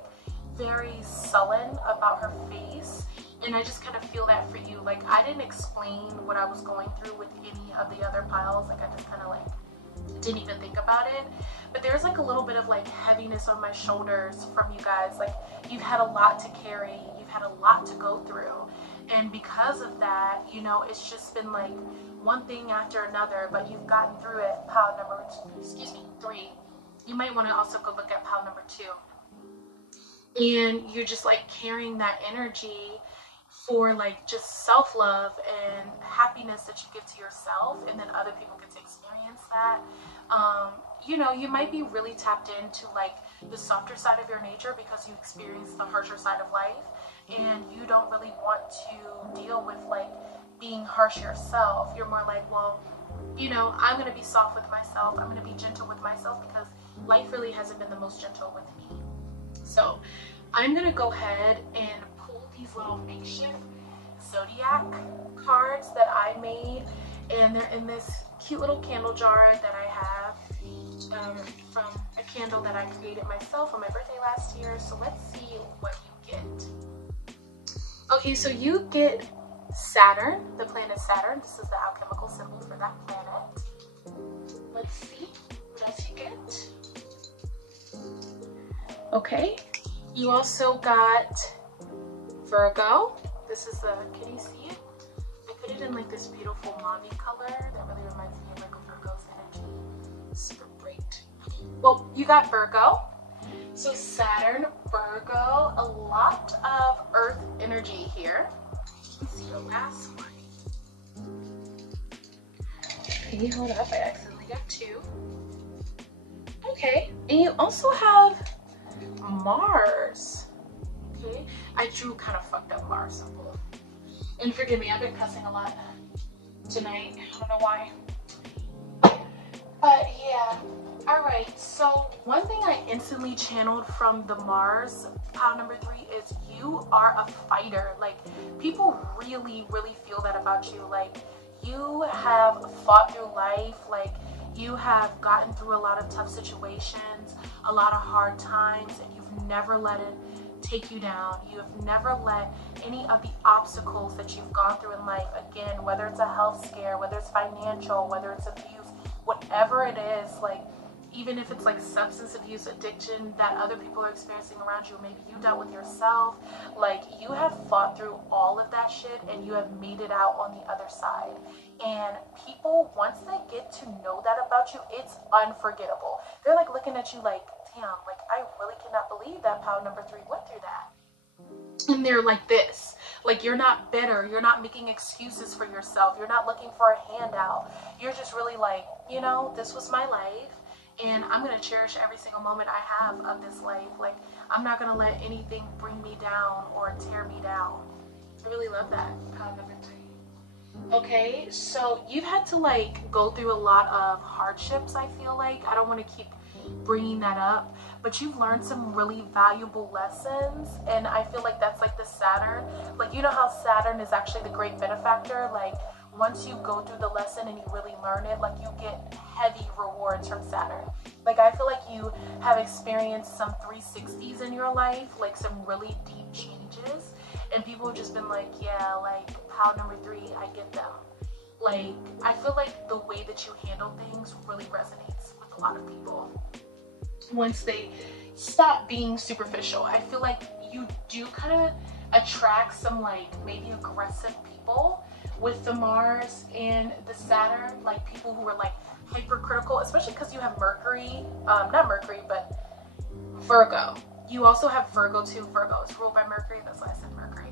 very sullen about her face, and I just kind of feel that for you. Like, I didn't explain what I was going through with any of the other piles, like, I just kind of like didn't even think about it, but there's like a little bit of like heaviness on my shoulders from you guys. Like, you've had a lot to carry, you've had a lot to go through, and because of that, you know, it's just been like one thing after another, but you've gotten through it. Pile number 3. You might want to also go look at pile number 2, and you're just like carrying that energy for like just self-love and happiness that you give to yourself, and then other people get to experience that. You know, you might be really tapped into like the softer side of your nature because you experience the harsher side of life, and you don't really want to deal with like being harsh yourself. You're more like, well, you know, I'm going to be soft with myself, I'm going to be gentle with myself, because life really hasn't been the most gentle with me. So I'm going to go ahead and pull these little makeshift zodiac cards that I made, and they're in this cute little candle jar that I have from a candle that I created myself on my birthday last year. So let's see what you get. Okay, so you get Saturn, the planet Saturn. This is the alchemical symbol for that planet. Let's see what else you get. Okay, you also got Virgo. This is the, can you see it? I put it in like this beautiful mauve color that really reminds me of like a Virgo's energy. Super bright. Well, you got Virgo. So Saturn, Virgo, a lot of earth energy here. Let's see the last one. Okay, hold up, I accidentally got 2. Okay, and you also have Mars. Okay, I drew kind of fucked up Mars symbol. And forgive me, I've been cussing a lot tonight. I don't know why. But yeah. Alright, so one thing I instantly channeled from the Mars pile number 3 is you are a fighter. Like, people really, really feel that about you. Like, you have fought through life. Like, you have gotten through a lot of tough situations, a lot of hard times, and you've never let it take you down. You have never let any of the obstacles that you've gone through in life, again, whether it's a health scare, whether it's financial, whether it's abuse, whatever it is, like, even if it's like substance abuse, addiction that other people are experiencing around you, maybe you dealt with yourself, like, you have fought through all of that shit and you have made it out on the other side. And people, once they get to know that about you, it's unforgettable. They're like looking at you like, damn, like, I really cannot believe that pile number 3 went through that. And they're like this, like, you're not bitter, you're not making excuses for yourself, you're not looking for a handout, you're just really like, you know, this was my life, and I'm going to cherish every single moment I have of this life. Like, I'm not going to let anything bring me down or tear me down. I really love that. Pile number 3. Okay, so you've had to like go through a lot of hardships, I feel like. I don't want to keep bringing that up, but you've learned some really valuable lessons, and I feel like that's like the Saturn. Like, you know how Saturn is actually the great benefactor? Like, once you go through the lesson and you really learn it, like, you get heavy rewards from Saturn. Like, I feel like you have experienced some 360s in your life, like some really deep changes, and people have just been like, yeah, like, pile number 3, I get them. Like, I feel like the way that you handle things really resonates with a lot of people. Once they stop being superficial, I feel like you do kind of attract some like maybe aggressive people with the Mars and the Saturn, like people who are like hypercritical, especially because you have Mercury, not Mercury, but Virgo. You also have Virgo too. Virgo is ruled by Mercury, that's why I said Mercury.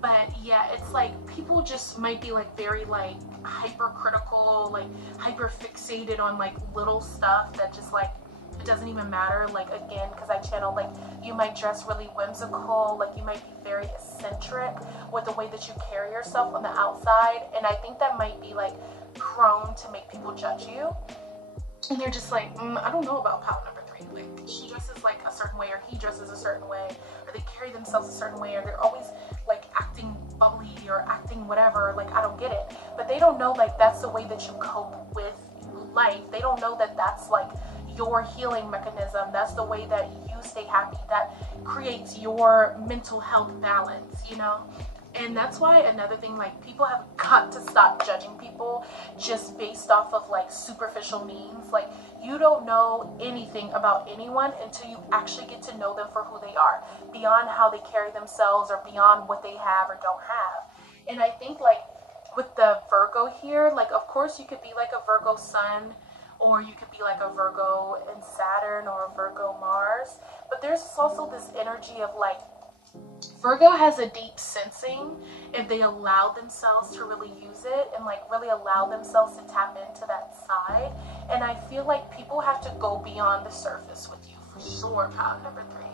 But yeah, it's like people just might be like very like hypercritical, like hyper fixated on like little stuff that just like doesn't even matter, like, again, because I channel, like, you might dress really whimsical, like, you might be very eccentric with the way that you carry yourself on the outside, and I think that might be, like, prone to make people judge you, and you're just like, I don't know about power number 3, like, she dresses, like, a certain way, or he dresses a certain way, or they carry themselves a certain way, or they're always, like, acting bubbly, or acting whatever, like, I don't get it, but they don't know, like, that's the way that you cope with life. They don't know that that's, like, your healing mechanism. That's the way that you stay happy. That creates your mental health balance, you know? And that's why another thing, like, people have got to stop judging people just based off of, like, superficial means. Like, you don't know anything about anyone until you actually get to know them for who they are, beyond how they carry themselves or beyond what they have or don't have. And I think, like, with the Virgo here, like, of course you could be like a Virgo sun, or you could be like a Virgo in Saturn or a Virgo Mars, but there's also this energy of, like, Virgo has a deep sensing if they allow themselves to really use it and, like, really allow themselves to tap into that side. And I feel like people have to go beyond the surface with you, for sure, power number 3.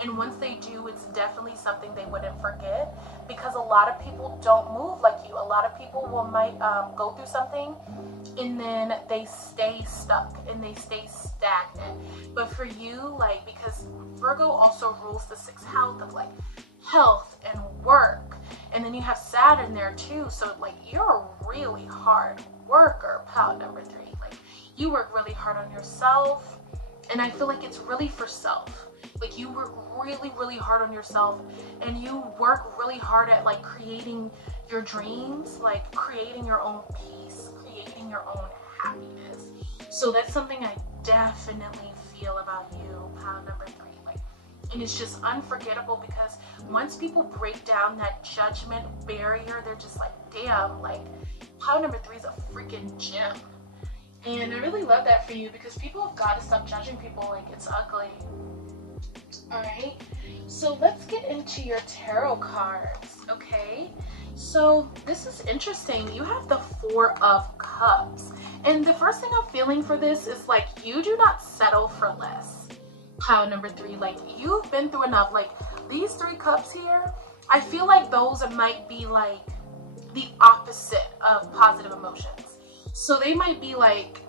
And once they do, it's definitely something they wouldn't forget, because a lot of people don't move like you. A lot of people might go through something and then they stay stuck and they stay stagnant. But for you, like, because Virgo also rules the 6th house of, like, health and work, and then you have Saturn there too, so, like, you're a really hard worker, power number 3. Like, you work really hard on yourself, and I feel like it's really for self. Like, you work really, really hard on yourself, and you work really hard at, like, creating your dreams, like, creating your own peace, creating your own happiness. So that's something I definitely feel about you, power number 3. Like, and it's just unforgettable, because once people break down that judgment barrier, they're just like, damn, like, power number 3 is a freaking gem. And I really love that for you, because people have got to stop judging people like it's ugly. Alright, so let's get into your tarot cards, okay? So this is interesting. You have the 4 of Cups. And the first thing I'm feeling for this is, like, you do not settle for less, power number 3. Like, you've been through enough. Like, these 3 cups here, I feel like those might be, like, the opposite of positive emotions. So they might be, like,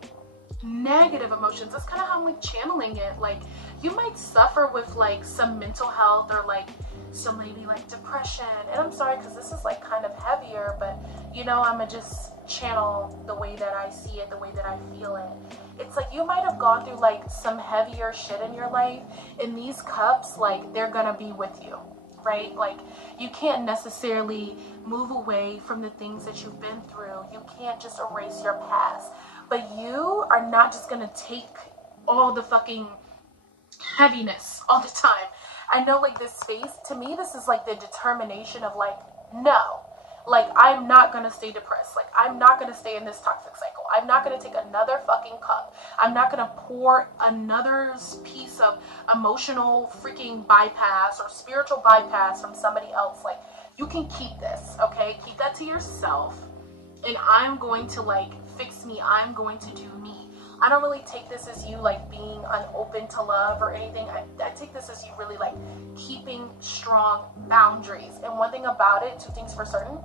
negative emotions. That's kind of how I'm, like, channeling it. Like, you might suffer with, like, some mental health, or, like, some maybe, like, depression. And I'm sorry, because this is, like, kind of heavier, but, you know, I'm gonna just channel the way that I see it, the way that I feel it. It's like you might have gone through, like, some heavier shit in your life, and these cups, like, they're gonna be with you, right? Like, you can't necessarily move away from the things that you've been through. You can't just erase your past, but you are not just gonna take all the fucking heaviness all the time. I know, like, this space, to me, this is, like, the determination of, like, no, like, I'm not gonna stay depressed. Like, I'm not gonna stay in this toxic cycle. I'm not gonna take another fucking cup. I'm not gonna pour another piece of emotional freaking bypass or spiritual bypass from somebody else. Like, you can keep this, okay? Keep that to yourself, and I'm going to, like, fix me. I'm going to do me. I don't really take this as you, like, being unopen to love or anything. I take this as you really, like, keeping strong boundaries. And one thing about it, 2 things for certain,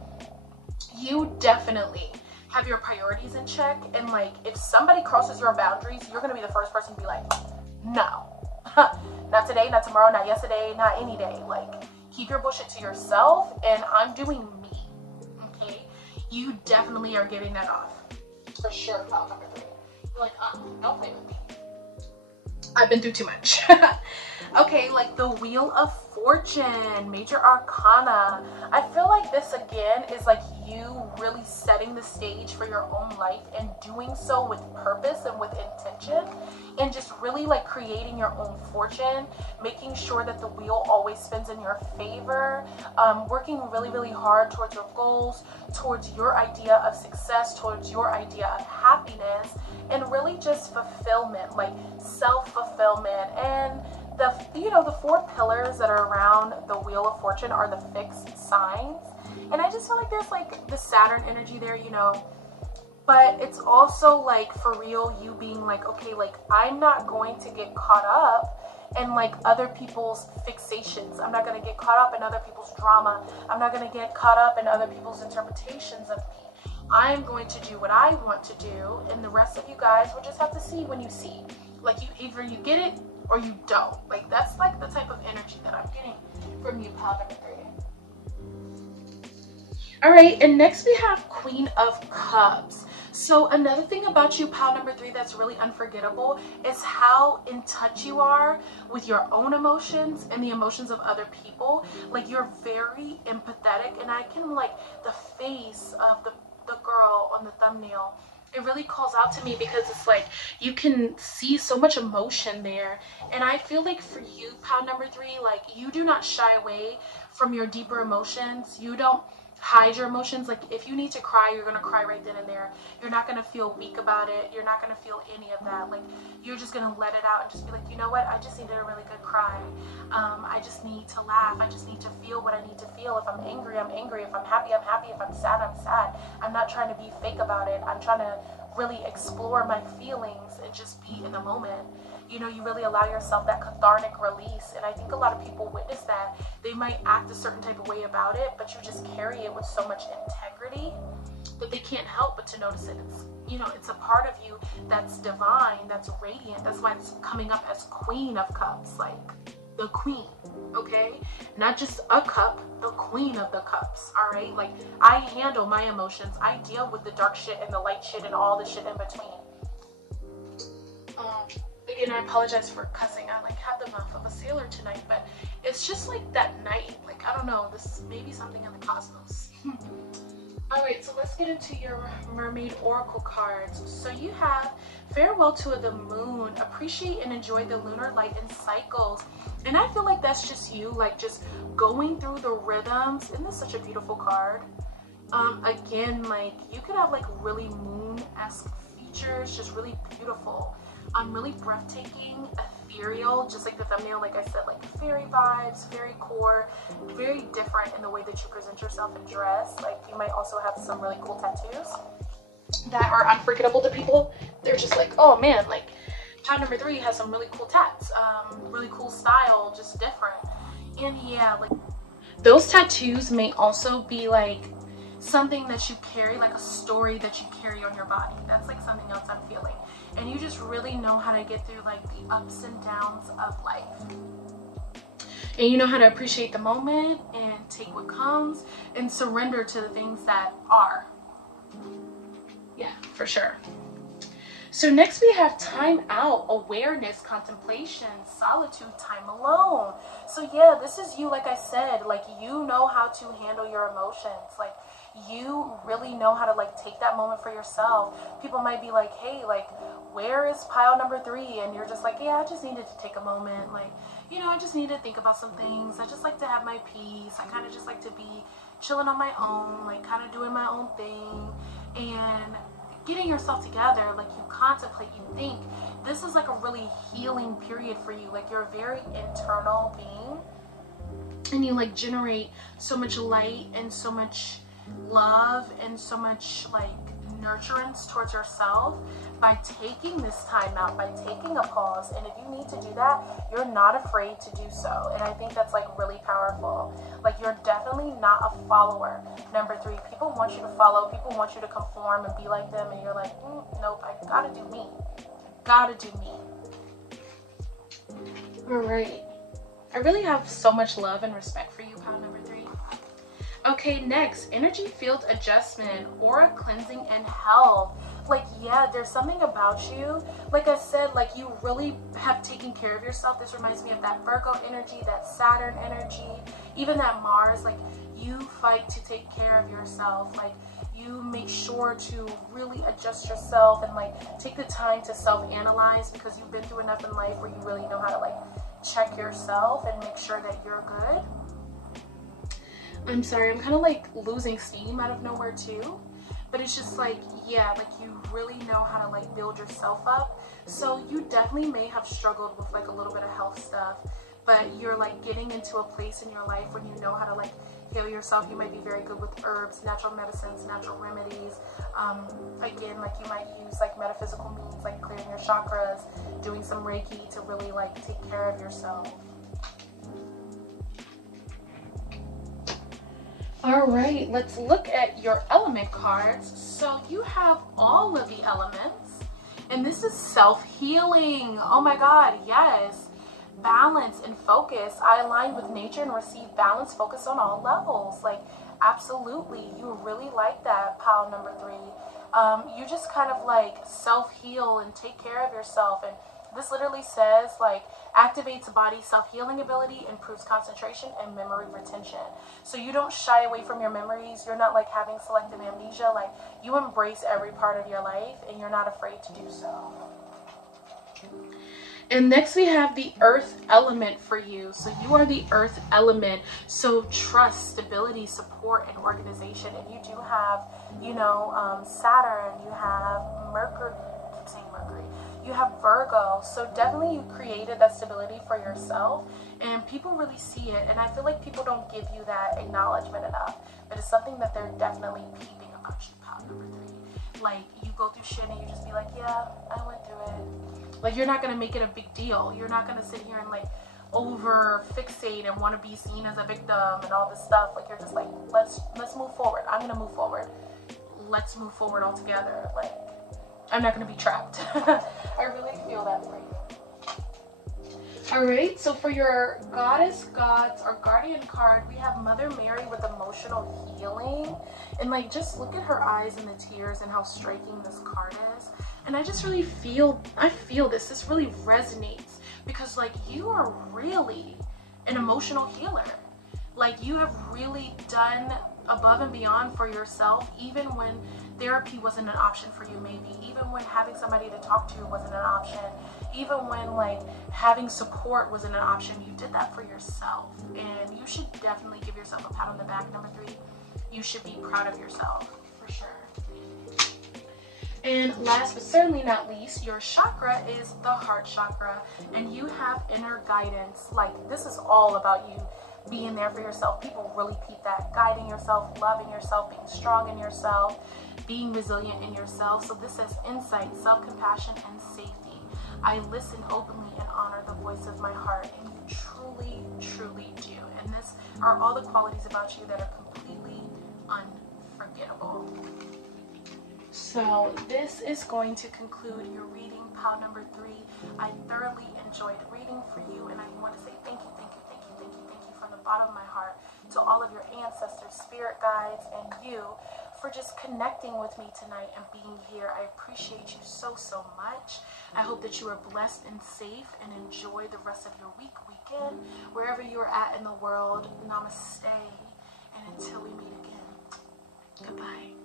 you definitely have your priorities in check. And, like, if somebody crosses your boundaries, you're going to be the first person to be like, no, not today, not tomorrow, not yesterday, not any day. Like, keep your bullshit to yourself, and I'm doing me, okay? You definitely are giving that off. For sure, pile number 3. Like, don't play with me. I've been through too much. Okay, like the Wheel of Fortune, Major Arcana. I feel like this, again, is like you really setting the stage for your own life, and doing so with purpose and with intention, and just really, like, creating your own fortune, making sure that the wheel always spins in your favor, working really, really hard towards your goals, towards your idea of success, towards your idea of happiness, and really just fulfillment, like self-fulfillment. And the, you know, the 4 pillars that are around the Wheel of Fortune are the fixed signs. And I just feel like there's, like, the Saturn energy there, you know. but it's also like for real you being like, okay, like I'm not going to get caught up in like other people's fixations. I'm not going to get caught up in other people's drama. I'm not going to get caught up in other people's interpretations of me. I'm going to do what I want to do, and the rest of you guys will just have to see when you see. Like, you either you get it or you don't. Like, that's like the type of energy that I'm getting from you, pile number 3. All right, and next we have Queen of Cups. So another thing about you, pile number 3, that's really unforgettable is how in touch you are with your own emotions and the emotions of other people. Like, you're very empathetic, and I can, like, the face of the girl on the thumbnail, it really calls out to me because it's like you can see so much emotion there. And I feel like for you, pile number 3, like you do not shy away from your deeper emotions. You don't hide your emotions. Like, if you need to cry, you're gonna cry right then and there. You're not gonna feel weak about it. You're not gonna feel any of that. Like, you're just gonna let it out and just be like, you know what, I just needed a really good cry. I just need to laugh. I just need to feel what I need to feel. If I'm angry, I'm angry. If I'm happy, I'm happy. If I'm sad, I'm sad. I'm not trying to be fake about it. I'm trying to really explore my feelings and just be in the moment. You know, you really allow yourself that cathartic release. And I think a lot of people witness that. They might act a certain type of way about it, but you just carry it with so much integrity that they can't help but to notice it. It's, you know, it's a part of you that's divine, that's radiant. That's why it's coming up as Queen of Cups, like the queen, okay? Not just a cup, the queen of the cups, all right? Like, I handle my emotions. I deal with the dark shit and the light shit and all the shit in between. Again, I apologize for cussing. I like have the mouth of a sailor tonight, but it's just like that night. Like, I don't know, this may be something in the cosmos. All right, so let's get into your mermaid oracle cards. So you have farewell to the moon, appreciate and enjoy the lunar light and cycles. And I feel like that's just you, like just going through the rhythms. Isn't this such a beautiful card? Again, like you could have like really moon-esque features, just really beautiful. Really breathtaking, ethereal, just like the thumbnail, like I said, like fairy vibes, fairy core, very different in the way that you present yourself and dress. Like, you might also have some really cool tattoos that are unforgettable to people. They're just like, oh man, like pile number 3 has some really cool tats, really cool style, just different. And yeah, like those tattoos may also be like something that you carry, like a story that you carry on your body. That's like something else I'm feeling. And you just really know how to get through like the ups and downs of life. And you know how to appreciate the moment and take what comes and surrender to the things that are. Yeah, for sure. So next we have time out, awareness, contemplation, solitude, time alone. So yeah, this is you, like I said, like you know how to handle your emotions. Like, you really know how to like take that moment for yourself. People might be like, hey, like, where is pile number 3? And you're just like, yeah, I just needed to take a moment. Like, you know, I just need to think about some things. I just like to have my peace. I kind of just like to be chilling on my own, like kind of doing my own thing and getting yourself together. Like, you contemplate, you think. This is like a really healing period for you. Like, you're a very internal being and you like generate so much light and so much love and so much like nurturance towards yourself by taking this time out, by taking a pause. And if you need to do that, you're not afraid to do so. And I think that's like really powerful. Like, you're definitely not a follower. Number 3, people want you to follow, people want you to conform and be like them, and you're like, nope, I gotta do me. Gotta do me. All right, I really have so much love and respect for you, pile number 3. Okay, next, energy field adjustment, aura cleansing, and health. Like, yeah, there's something about you. Like I said, like you really have taken care of yourself. This reminds me of that Virgo energy, that Saturn energy, even that Mars. Like, you fight to take care of yourself. Like, you make sure to really adjust yourself and like take the time to self-analyze, because you've been through enough in life where you really know how to like check yourself and make sure that you're good. I'm sorry, I'm kind of like losing steam out of nowhere too, but it's just like, yeah, like you really know how to like build yourself up. So you definitely may have struggled with like a little bit of health stuff, but you're like getting into a place in your life when you know how to like heal yourself. You might be very good with herbs, natural medicines, natural remedies. Again, like you might use like metaphysical means like clearing your chakras, doing some Reiki to really like take care of yourself. All right, let's look at your element cards. So you have all of the elements, and this is self-healing. Oh my God, yes. Balance and focus. I align with nature and receive balance, focus on all levels. Like, absolutely, you really like that, pile number 3. You just kind of like self-heal and take care of yourself. And this literally says like activates body self-healing ability, improves concentration and memory retention. So you don't shy away from your memories. You're not like having selective amnesia. Like, you embrace every part of your life and you're not afraid to do so. And next we have the earth element for you. So you are the earth element. So trust, stability, support, and organization. And you do have, you know, Saturn, you have Mercury, I keep saying Mercury, you have Virgo. So definitely you created that stability for yourself and people really see it. And I feel like people don't give you that acknowledgement enough. But it's something that they're definitely peeping about you, pile number 3. Like, you go through shit and you just be like, yeah, I went through it. Like, you're not going to make it a big deal. You're not going to sit here and like over fixate and want to be seen as a victim and all this stuff. Like, you're just like, let's move forward. I'm going to move forward. Let's move forward all together. Like, I'm not going to be trapped. I really feel that for you. All right, so for your goddess, gods, or guardian card, we have Mother Mary with emotional healing. And like, just look at her eyes and the tears and how striking this card is. And I just really feel, this really resonates because like, you are really an emotional healer. Like, you have really done above and beyond for yourself, even when therapy wasn't an option for you, maybe even when having somebody to talk to wasn't an option, even when like having support wasn't an option. You did that for yourself, and you should definitely give yourself a pat on the back. Number 3, you should be proud of yourself for sure. And last but certainly not least, your chakra is the heart chakra, and you have inner guidance. Like, this is all about you being there for yourself. People really peep that. Guiding yourself, loving yourself, being strong in yourself, being resilient in yourself. So this says insight, self-compassion, and safety. I listen openly and honor the voice of my heart, and you truly, truly do. And this are all the qualities about you that are completely unforgettable. So this is going to conclude your reading, pile number 3. I thoroughly enjoyed reading for you, and I want to say thank you, thank you, thank you, thank you, thank you from the bottom of my heart to all of your ancestors, spirit guides, and you for just connecting with me tonight and being here. I appreciate you so, so much. I hope that you are blessed and safe and enjoy the rest of your weekend, wherever you're at in the world. Namaste, and until we meet again, goodbye.